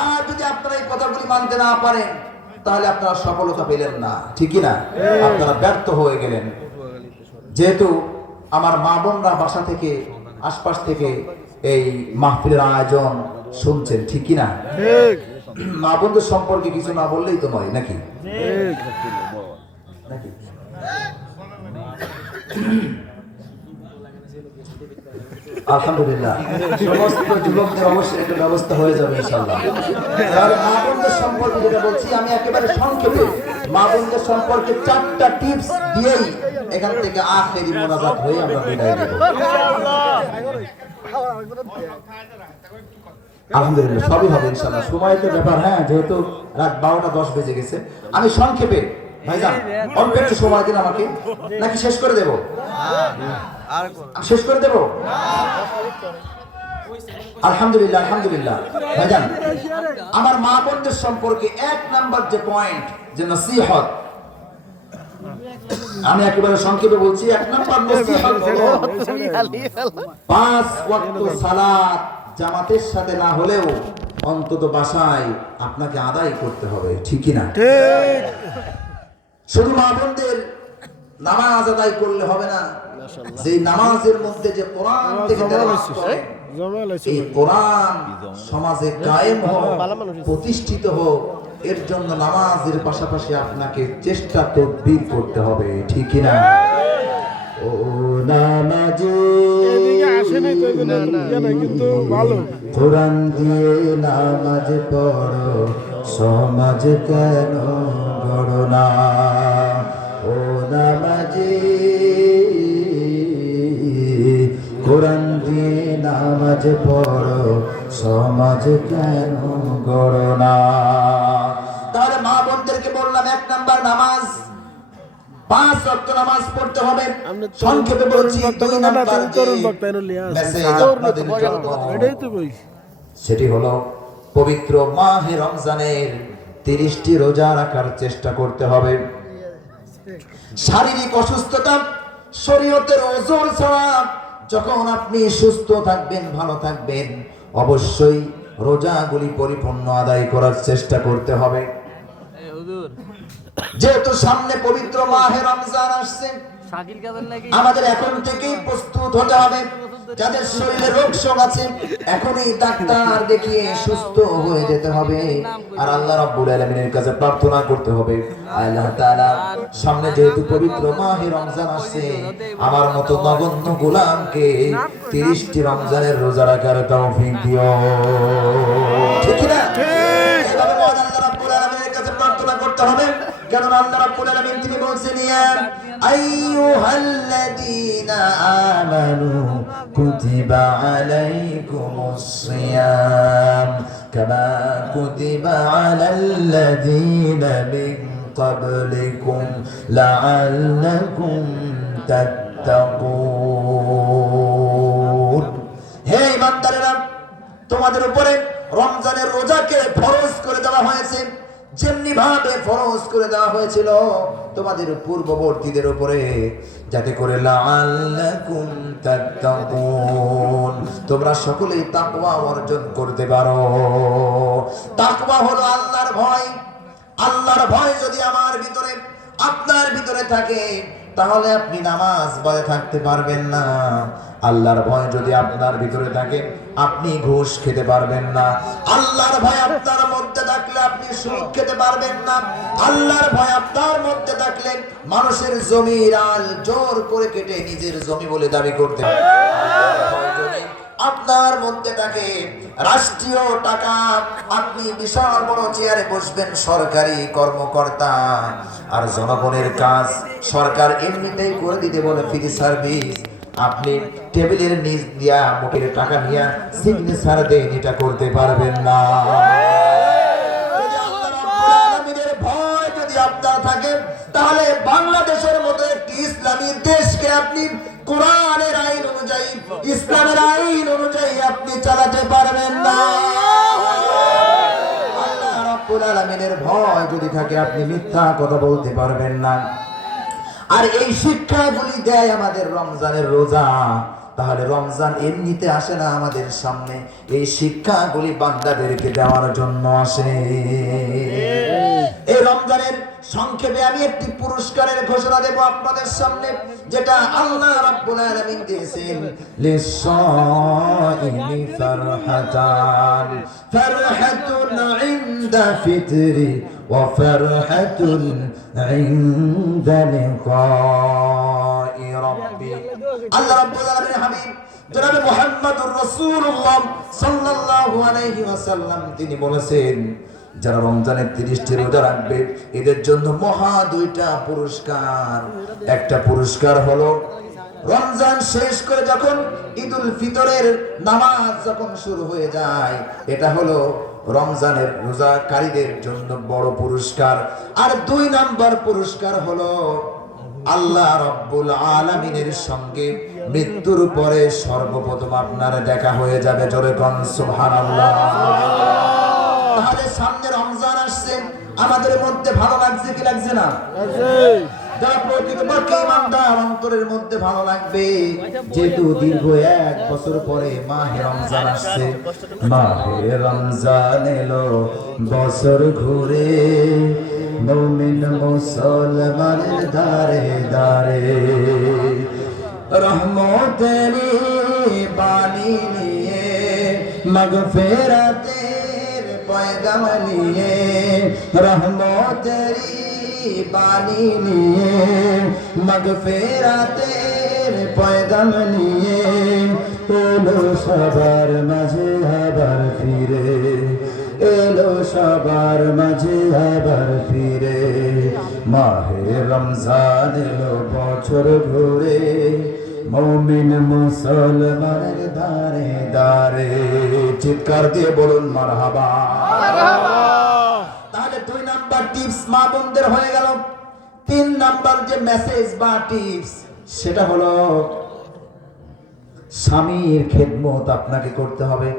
আর যদি আপনারা এই কথাগুলি মানতে না পারেন তাহলে আপনারা সফলতা পেলেন না, ঠিকই না? আপনারা ব্যর্থ হয়ে গেলেন। যেহেতু আমার মা বোনরা বাসা থেকে আশপাশ থেকে এই মাহফিলের আয়োজন শুনছেন, ঠিকই না? মা বোনদের সম্পর্কে কিছু না বললেই তো নয়, নাকি? নাকি? আলহামদুলিল্লাহ, সমস্ত যুবকদের অবশ্যই একটা ব্যবস্থা হয়ে যাবে ইনশাআল্লাহ। তাহলে মা বোনদের সম্পর্কে যেটা বলছি আমি একেবারে সংক্ষেপে মা বোনদের সম্পর্কে চারটা টিপস দিয়েই এখান থেকে আখেরি মোনাজাত হয়ে আমরা বিদায় নেব। আলহামদুলিল্লাহ, সবই হবে ইনশাআল্লাহ। সময়তের ব্যাপার, হ্যাঁ, যেহেতু রাত 12টা 10 বেজে গেছে। আমি সংক্ষেপে ভাইজান অল্প একটু সময় দিন আমাকে, নাকি শেষ করে দেব? শেষ করে দেব? আলহামদুলিল্লাহ, আলহামদুলিল্লাহ। ভাইজান আমার মা বোনদের সম্পর্কে এক নাম্বার যে পয়েন্ট, যে নসিহত, আমি একেবারে সংক্ষেপে বলছি। এক নাম্বার নসিহত হলো 5 ওয়াক্ত সালাত জামাতের সাথে না হলেও অন্তত বাসায় আপনাকে আদায় করতে হবে, ঠিকই না? শুধু মা বোনদের নামাজ আদায় করলে হবে না, যে নামাজের মধ্যে যে কোরআন থেকে তেলাওয়াত করে, এই কোরআন সমাজে কায়েম হোক, প্রতিষ্ঠিত হোক, এর জন্য নামাজের পাশাপাশি আপনাকে চেষ্টা তদবির করতে হবে, ঠিকই না? ও নামাজি কোরআন দিয়ে নামাজ পড়ো, সমাজ কেন গড়ো না? ও নামাজি কোরআন দিয়ে নামাজ পড়ো, সমাজ কেন গড়ো না? তাহলে মা বোনদেরকে বললাম এক নাম্বার নামাজ, 5 ওয়াক্ত নামাজ পড়তে হবে। সংক্ষেপে বলছি, 2 নাম্বার সেটি হলো পবিত্র মাহে রমজানের 30টি রোজা রাখার চেষ্টা করতে হবে। শারীরিক অসুস্থতা শরীয়তের ওজর ছাড়া যখন আপনি সুস্থ থাকবেন, ভালো থাকবেন, অবশ্যই রোজাগুলি পরিপূর্ণ আদায় করার চেষ্টা করতে হবে। যেহেতু সামনে পবিত্র মাহে রমজান আসছে, আমাদের এখন থেকেই প্রস্তুত হতে হবে। যাদের শরীরে রোগ শোক আছে এখনই ডাক্তার দেখিয়ে সুস্থ হয়ে যেতে হবে। আর আল্লাহ রাব্বুল আলামিনের কাছে প্রার্থনা করতে হবে, আল্লাহ তাআলা সামনে যেহেতু পবিত্র মাহে রমজান আসছে, আমার মতো নগণ্য গোলামকে 30টি রমজানের রোজা রাখার তৌফিক দিও, ঠিক না? এভাবে আল্লাহ রাব্বুল আলামিনের কাছে প্রার্থনা করতে হবে। কেন আল্লাহ রাব্বুল আলামিন তিনি বলছেন, ইয়া আইয়ুহাল্লাযীনা আমানু কুতিবা আলাইকুমুস সিয়াম কামা কুতিবা আলাল্লাযীনা মিন ক্বাবলিকুম লাআল্লাকুম তাত্তাকুন। হে ঈমানদারেরা, তোমাদের উপরে রমজানের রোজাকে ফরজ করে দেওয়া হয়েছে যেমনি ভাবে ফরজ করে দেওয়া হয়েছিল তোমাদের পূর্ববর্তীদের উপরে, যাতে করে লাআল্লাকুম তাত্তাকুন, তোমরা সকলেই তাকওয়া অর্জন করতে পারো। তাকওয়া হলো আল্লাহর ভয়। আল্লাহর ভয় যদি আমার ভিতরে আপনার ভিতরে থাকে, তাহলে আপনি নামাজ পড়ে থাকতে পারবেন না। আল্লাহর ভয় যদি আপনার ভিতরে থাকে, আপনি ঘুষ খেতে পারবেন না। আল্লাহর ভয় আপনার মধ্যে থাকলে আপনি সুদ খেতে পারবেন না। আল্লাহর ভয় আপনার মধ্যে থাকলে মানুষের জমির আল জোর করে কেটে নিজের জমি বলে দাবি করতে পারবেন। আপনার মধ্যে থাকে রাষ্ট্রীয় টাকা, আপনি বিশাল বড় চেয়ারে বসবেন, সরকারি কর্মকর্তা, আর জনগণের কাজ সরকার এমনিতেই করে দিতে বলে ফ্রি সার্ভিস, আপনি টেবিলের নিচ দিয়া মুখের টাকা নিয়ে সিগনেচার দেন, এটা করতে পারবেন না। ভয় যদি আপনার থাকে, তাহলে বাংলাদেশের মতো একটি ইসলামী দেশকে আপনি কোরআনের আইন অনুযায়ী, ইসলামের আইন অনুযায়ী আপনি চালাতে পারবেন না। আল্লাহ রাব্বুল আলামিনের ভয় যদি থাকে, আপনি মিথ্যা কথা বলতে পারবেন না। আর এই শিক্ষাগুলি দেয় আমাদের রমজানের রোজা। তাহলে রমজান এমনিতে আসে না আমাদের সামনে, এই শিক্ষাগুলি বান্দাদেরকে দেওয়ার জন্য আসে। এই রমজানের সংক্ষেপে আমি একটি পুরস্কারের ঘোষণা দেব আপনাদের সামনে, যেটা আল্লাহ রাব্বুল আলামিন দিয়েছেন। লিস-সাইমি ফারহাতান, ফারহাতুন ইনদা ফিতরি ওয়া ফারহাতুন ইনদা লিকাই রাব্বি। আল্লাহ রাব্বুল আলামিনের হাবিব জনাবে মুহাম্মদুর রাসূলুল্লাহ সাল্লাল্লাহু আলাইহি ওয়াসাল্লাম তিনি বলেছেন, যারা রমজানের 30টি রোজা রাখবে, এদের জন্য মহা দুইটা পুরস্কার। একটা পুরস্কার হলো রমজান শেষ করে যখন ঈদুল ফিতরের নামাজ যখন শুরু হয়ে যায়, এটা হলো রমজানের রোজাকারীদের জন্য বড় পুরস্কার। আর 2 নাম্বার পুরস্কার হলো আল্লাহ রাব্বুল আলামিনের সঙ্গে মৃত্যুর পরে সর্বপ্রথম আপনার দেখা হয়ে যাবে। জোরে কোন সুবহানাল্লাহ। তাহলে সামনে রমজান আসছে, আমাদের মধ্যে ভালো লাগছে কি লাগছে না? যারা প্রকৃতপক্ষে ইমানদার, অন্তরের মধ্যে ভালো লাগবে, যেহেতু দীর্ঘ 1 বছর পরে মাহে রমজান আসছে। মাহে রমজান এলো, বছর ঘুরে, মুমিন মুসলমানের দারে দারে, রহমতেরি বাণী নিয়ে, মাগফিরাতের পয়গাম নিয়ে, রহমতেরি বাণী নিয়ে, মাগফিরাতের পয়গাম নিয়ে, এলো সবার মাঝে আবার ফিরে, এলো সবার মাঝে আবার ফিরে। মাহে রমজান এলো, বছর ঘুরে, মুমিন মুসলমানের দারে দারে। চিৎকার দিয়ে বলুন মারহাবা। তাহলে 2 নাম্বার টিপস মা বোনদের হয়ে গেল। 3 নাম্বার যে মেসেজ বা টিপস, সেটা হলো স্বামীর খেদমত আপনাকে করতে হবে।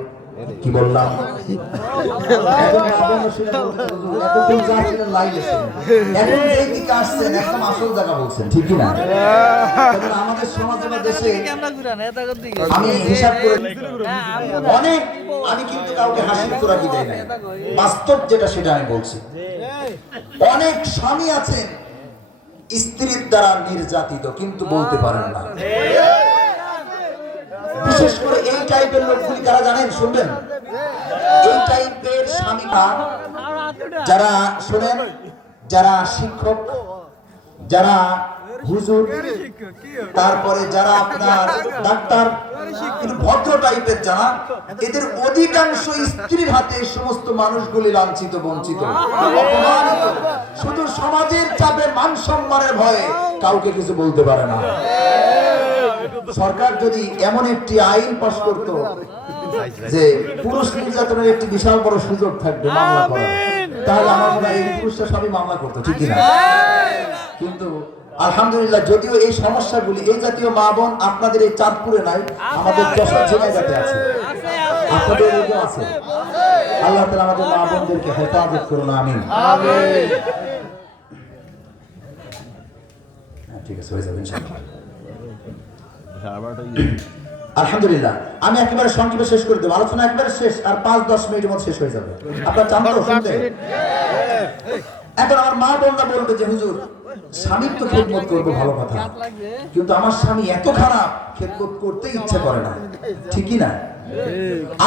কি বললাম? এখন একদম আসল জায়গা বলছেন, ঠিক না? আমাদের সমাজে বা দেশে আমি হিসাব করে অনেক, আমি কিন্তু কাউকে হাসির তোরাকি দেয় না, বাস্তব যেটা সেটা আমি বলছি। অনেক স্বামী আছেন স্ত্রীর দ্বারা নির্যাতিত, কিন্তু বলতে পারেন না। বিশেষ করে এই টাইপের লোকগুলি কারা জানেন? শুনবেন, এই টাইপের স্বামীরা যারা শুনেন, যারা শিক্ষক, যারা হুজুর, তারপরে যারা আপনার ডাক্তার, ভদ্র টাইপের যারা, এদের অধিকাংশ স্ত্রীর হাতে সমস্ত মানুষগুলি লাঞ্ছিত, বঞ্চিত, অপমানিত, শুধু সমাজের চাপে, মান সম্মানের ভয়ে কাউকে কিছু বলতে পারে না। সরকার যদি এমন একটি আইন পাস করত যে পুরুষ নির্যাতনের একটি বিশাল বড় সুযোগ থাকবে মামলা করার, তাহলে আমার মনে হয় এই পুরুষরা সবই মামলা করতো, ঠিক না? কিন্তু আলহামদুলিল্লাহ, যদিও এই সমস্যাগুলি, এই জাতীয় মা বোন আপনাদের এই চাঁদপুরে নাই, আমাদের যশোর জেলায় যাতে আছে, আপনাদের আছে। আল্লাহ তাআলা আমাদের মা বোনদেরকে হেফাজত করুন, আমিন। ঠিক আছে, হয়ে যাবে ইনশাআল্লাহ। আলহামদুলিল্লাহ, আমি একেবারে সংক্ষেপে শেষ করে দেবো, আলোচনা একবারে শেষ, আর 5-10 মিনিটের মধ্যে শেষ হয়ে যাবে। আপনার চান তো শুনতে? এখন আমার মা বোনরা বলবে যে হুজুর, স্বামীর তো খেদমত করবো, ভালো কথা, কিন্তু আমার স্বামী এত খারাপ, খেদমত করতে ইচ্ছা করে না, ঠিকই না?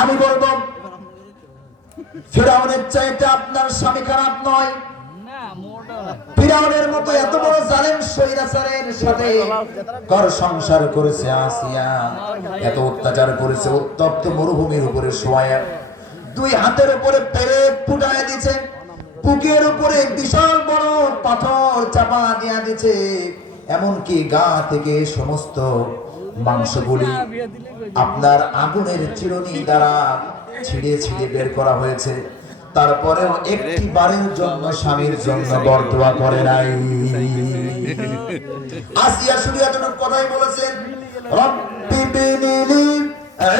আমি বলবো, ফিরাউনের চাইতে আপনার স্বামী খারাপ নয়। ফিরাউনের মতো এত বড় জালেম স্বৈরাচারের সাথে ঘর সংসার করেছে আসিয়া, এত অত্যাচার করেছে, উত্তপ্ত মরুভূমির উপরে শোয়া, 2 হাতের উপরে পেরেক ফুটায় দিছে, বুকের উপরে বিশাল বড় পাথর চাপা দিয়া দিছে, এমনকি গা থেকে সমস্ত মাংসগুলি আপনার আগুনের চিরুনি দ্বারা ছিঁড়ে ছিঁড়ে বের করা হয়েছে। তারপরেও একটি বারের জন্য স্বামীর জন্য বরদোয়া করে নাই। আসিয়া শুধু এতটুকু কথাই বলেছেন, রব্বি বিনিলি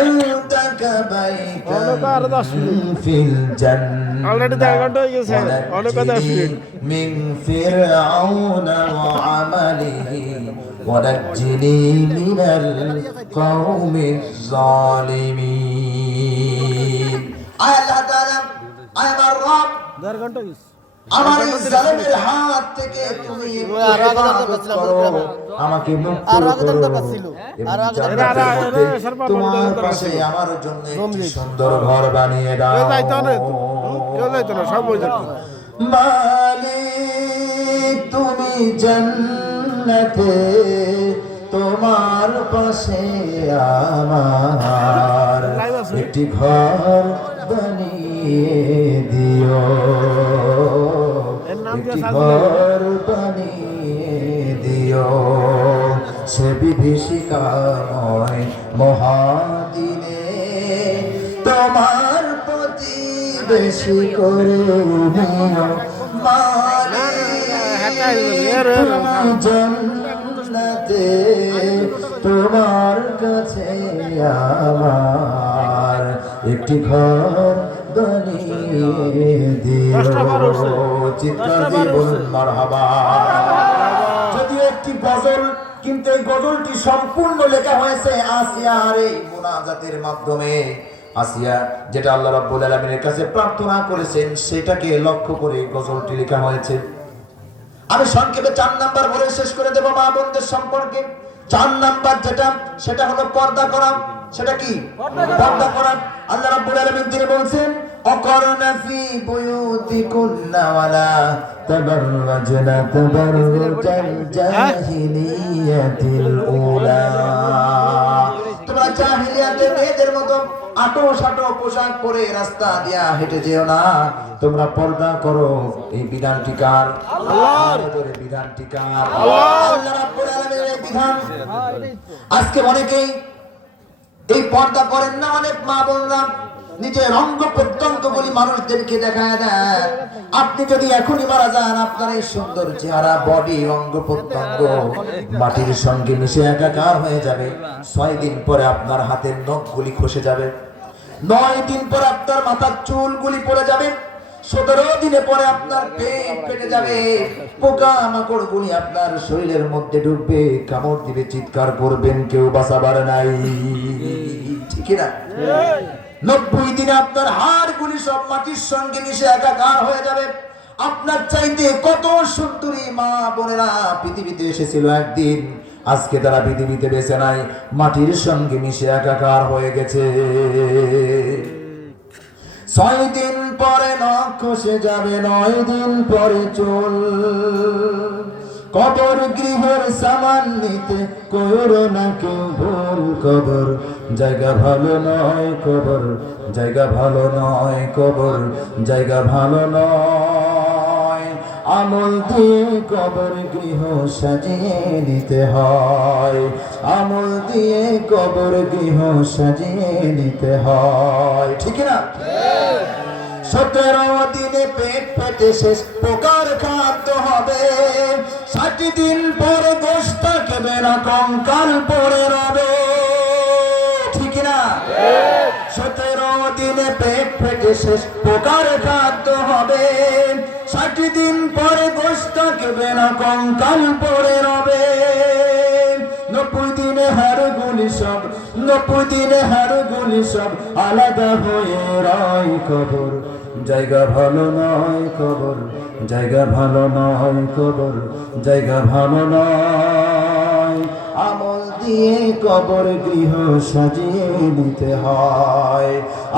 ইনদাকা বাইতান ফিল জান্নাহ অলরেডি 1 ঘন্টা হয়ে গেছে, অনেক কথা আসবে। মিন ফিরআউনা ওয়া আমালিহি ওয়ানাজ্জিনি মিনাল কওমিজ জালিমিন। আল্লাহ তাআলা, আমার রব, 1 ঘন্টা গেছে। আমার এই জালেমের হাত থেকে তুমি হেফাজত করো, আমাকে মুক্ত করো, এবং জান্নাতের মধ্যে তোমার পাশে আমার জন্য একটি সুন্দর ঘর বানিয়ে দাও। কেউ যাইতো না, সব হয়ে যেত। মালিক, তুমি জান্নাতে তোমার পাশে আমার একটি ঘর বানিয়ে দিও, একটি ঘর বানিয়ে দিও, সে বিভীষিকাময় মহাদিনে তোমার প্রতিবেশী করে নিও। মালিক, জান্নাতে তোমার কাছে আমার একটি ঘর বানিয়ে দিও। চিৎকার দিয়ে বলুন মারহাবা। যদিও একটি গজল, কিন্তু এই গজলটি সম্পূর্ণ লেখা হয়েছে আসিয়ার এই মুনাজাতের মাধ্যমে। আসিয়া যেটা আল্লাহ রাব্বুল আলামিনের কাছে প্রার্থনা করেছেন, সেটাকে লক্ষ্য করে গজলটি লেখা হয়েছে। আমি সংক্ষেপে 4 নাম্বার বলে শেষ করে দেব মা বোনদের সম্পর্কে। 4 নাম্বার যেটা, সেটা হলো পর্দা করা। সেটা কি? পর্দা করা। আল্লাহ রাব্বুল আলামিন তিনি বলছেন, অকরনা ফি বুয়ুতিকুন্না ওয়ালা তাবাররাজনা তাবাররুজাল জাহিলিয়াতিল উলা। তোমরা জাহিলিয়াতের মেয়েদের মতো আটো সাটো পোশাক পরে রাস্তা দিয়া হেঁটে যেও না, তোমরা পর্দা করো। এই বিধানটি কার? আল্লাহর। বিধানটি কার? আল্লাহ রাব্বুল আলামিনের এই বিধান। আজকে অনেকেই এই পর্দা করেন না, অনেক মা বোনরা নিজের অঙ্গ প্রত্যঙ্গগুলি মানুষদেরকে দেখায় দেন। আপনি যদি এখনই মারা যান, আপনার এই সুন্দর চেহারা, বডি, অঙ্গ প্রত্যঙ্গ মাটির সঙ্গে মিশে একাকার হয়ে যাবে। 6 দিন পরে আপনার হাতের নখগুলি খসে যাবে, 9 দিন পরে আপনার মাথার চুলগুলি পড়ে যাবে, 17 দিনে পরে আপনার পেট ফেটে যাবে, পোকা মাকড় গুলি আপনার শরীরের মধ্যে ঢুকবে, কামড় দিবে, চিৎকার করবেন, কেউ বাঁচাবার নাই, ঠিক না? 90 দিনে আপনার হাড়গুলি সব মাটির সঙ্গে মিশে একাকার হয়ে যাবে। আপনার চাইতে কত সুন্দরী মা বোনেরা পৃথিবীতে এসেছিল একদিন, আজকে তারা পৃথিবীতে বেঁচে নাই, মাটির সঙ্গে মিশে একাকার হয়ে গেছে। 6 দিন পরে নখ খসে যাবে, 9 দিন পরে চুল। কবর গৃহের সামান নিতে করো না কেউ ভুল, কবর জায়গা ভালো নয়, কবর জায়গা ভালো নয়, কবর জায়গা ভালো নয়। আমল দিয়ে কবর গৃহ সাজিয়ে নিতে হয়, আমল দিয়ে কবর গৃহ সাজিয়ে নিতে হয়, ঠিক না? 17 দিনে পেট ফেটে শেষ, পোকার খাদ্য হবে। 60 দিন পরে গোশত থাকবে না, কঙ্কাল পড়ে রবে, ঠিক না? 17 দিনে পেট ফেটে পেটে শেষ প্রকার খাদ্য হবে। 60 দিন পরে গোশত থাকবে না, কঙ্কাল পড়ে রবে। 90 দিনে হাড়গুলি সব, 90 দিনে হাড়গুলি সব আলাদা হয়ে রয় কবর। জায়গা ভালো নয় কবর, জায়গা ভালো নয় কবর, জায়গা ভালো নয়। আমল দিয়ে কবর গৃহ সাজিয়ে নিতে হয়,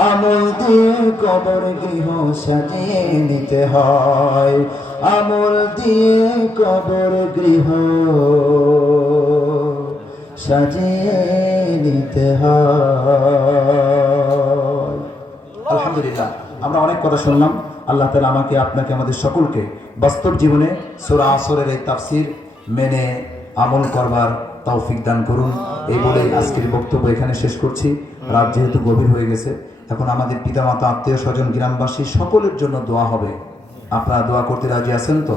আমল দিয়ে কবর গৃহ সাজিয়ে নিতে হয়, আমল দিয়ে কবর গৃহ সাজিয়ে নিতে হয়। আলহামদুলিল্লাহ, আমরা অনেক কথা শুনলাম। আল্লাহ তাআলা আমাকে, আপনাকে, আমাদের সকলকে বাস্তব জীবনে সূরা আসরের এই তাফসীর মেনে আমল করবার তৌফিক দান করুন। এই বলে আজকের বক্তব্য এখানে শেষ করছি। রাত যেহেতু গভীর হয়ে গেছে, এখন আমাদের পিতামাতা, আত্মীয় স্বজন, গ্রামবাসী সকলের জন্য দোয়া হবে। আপনারা দোয়া করতে রাজি আছেন তো?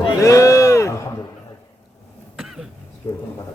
আলহামদুলিল্লাহ।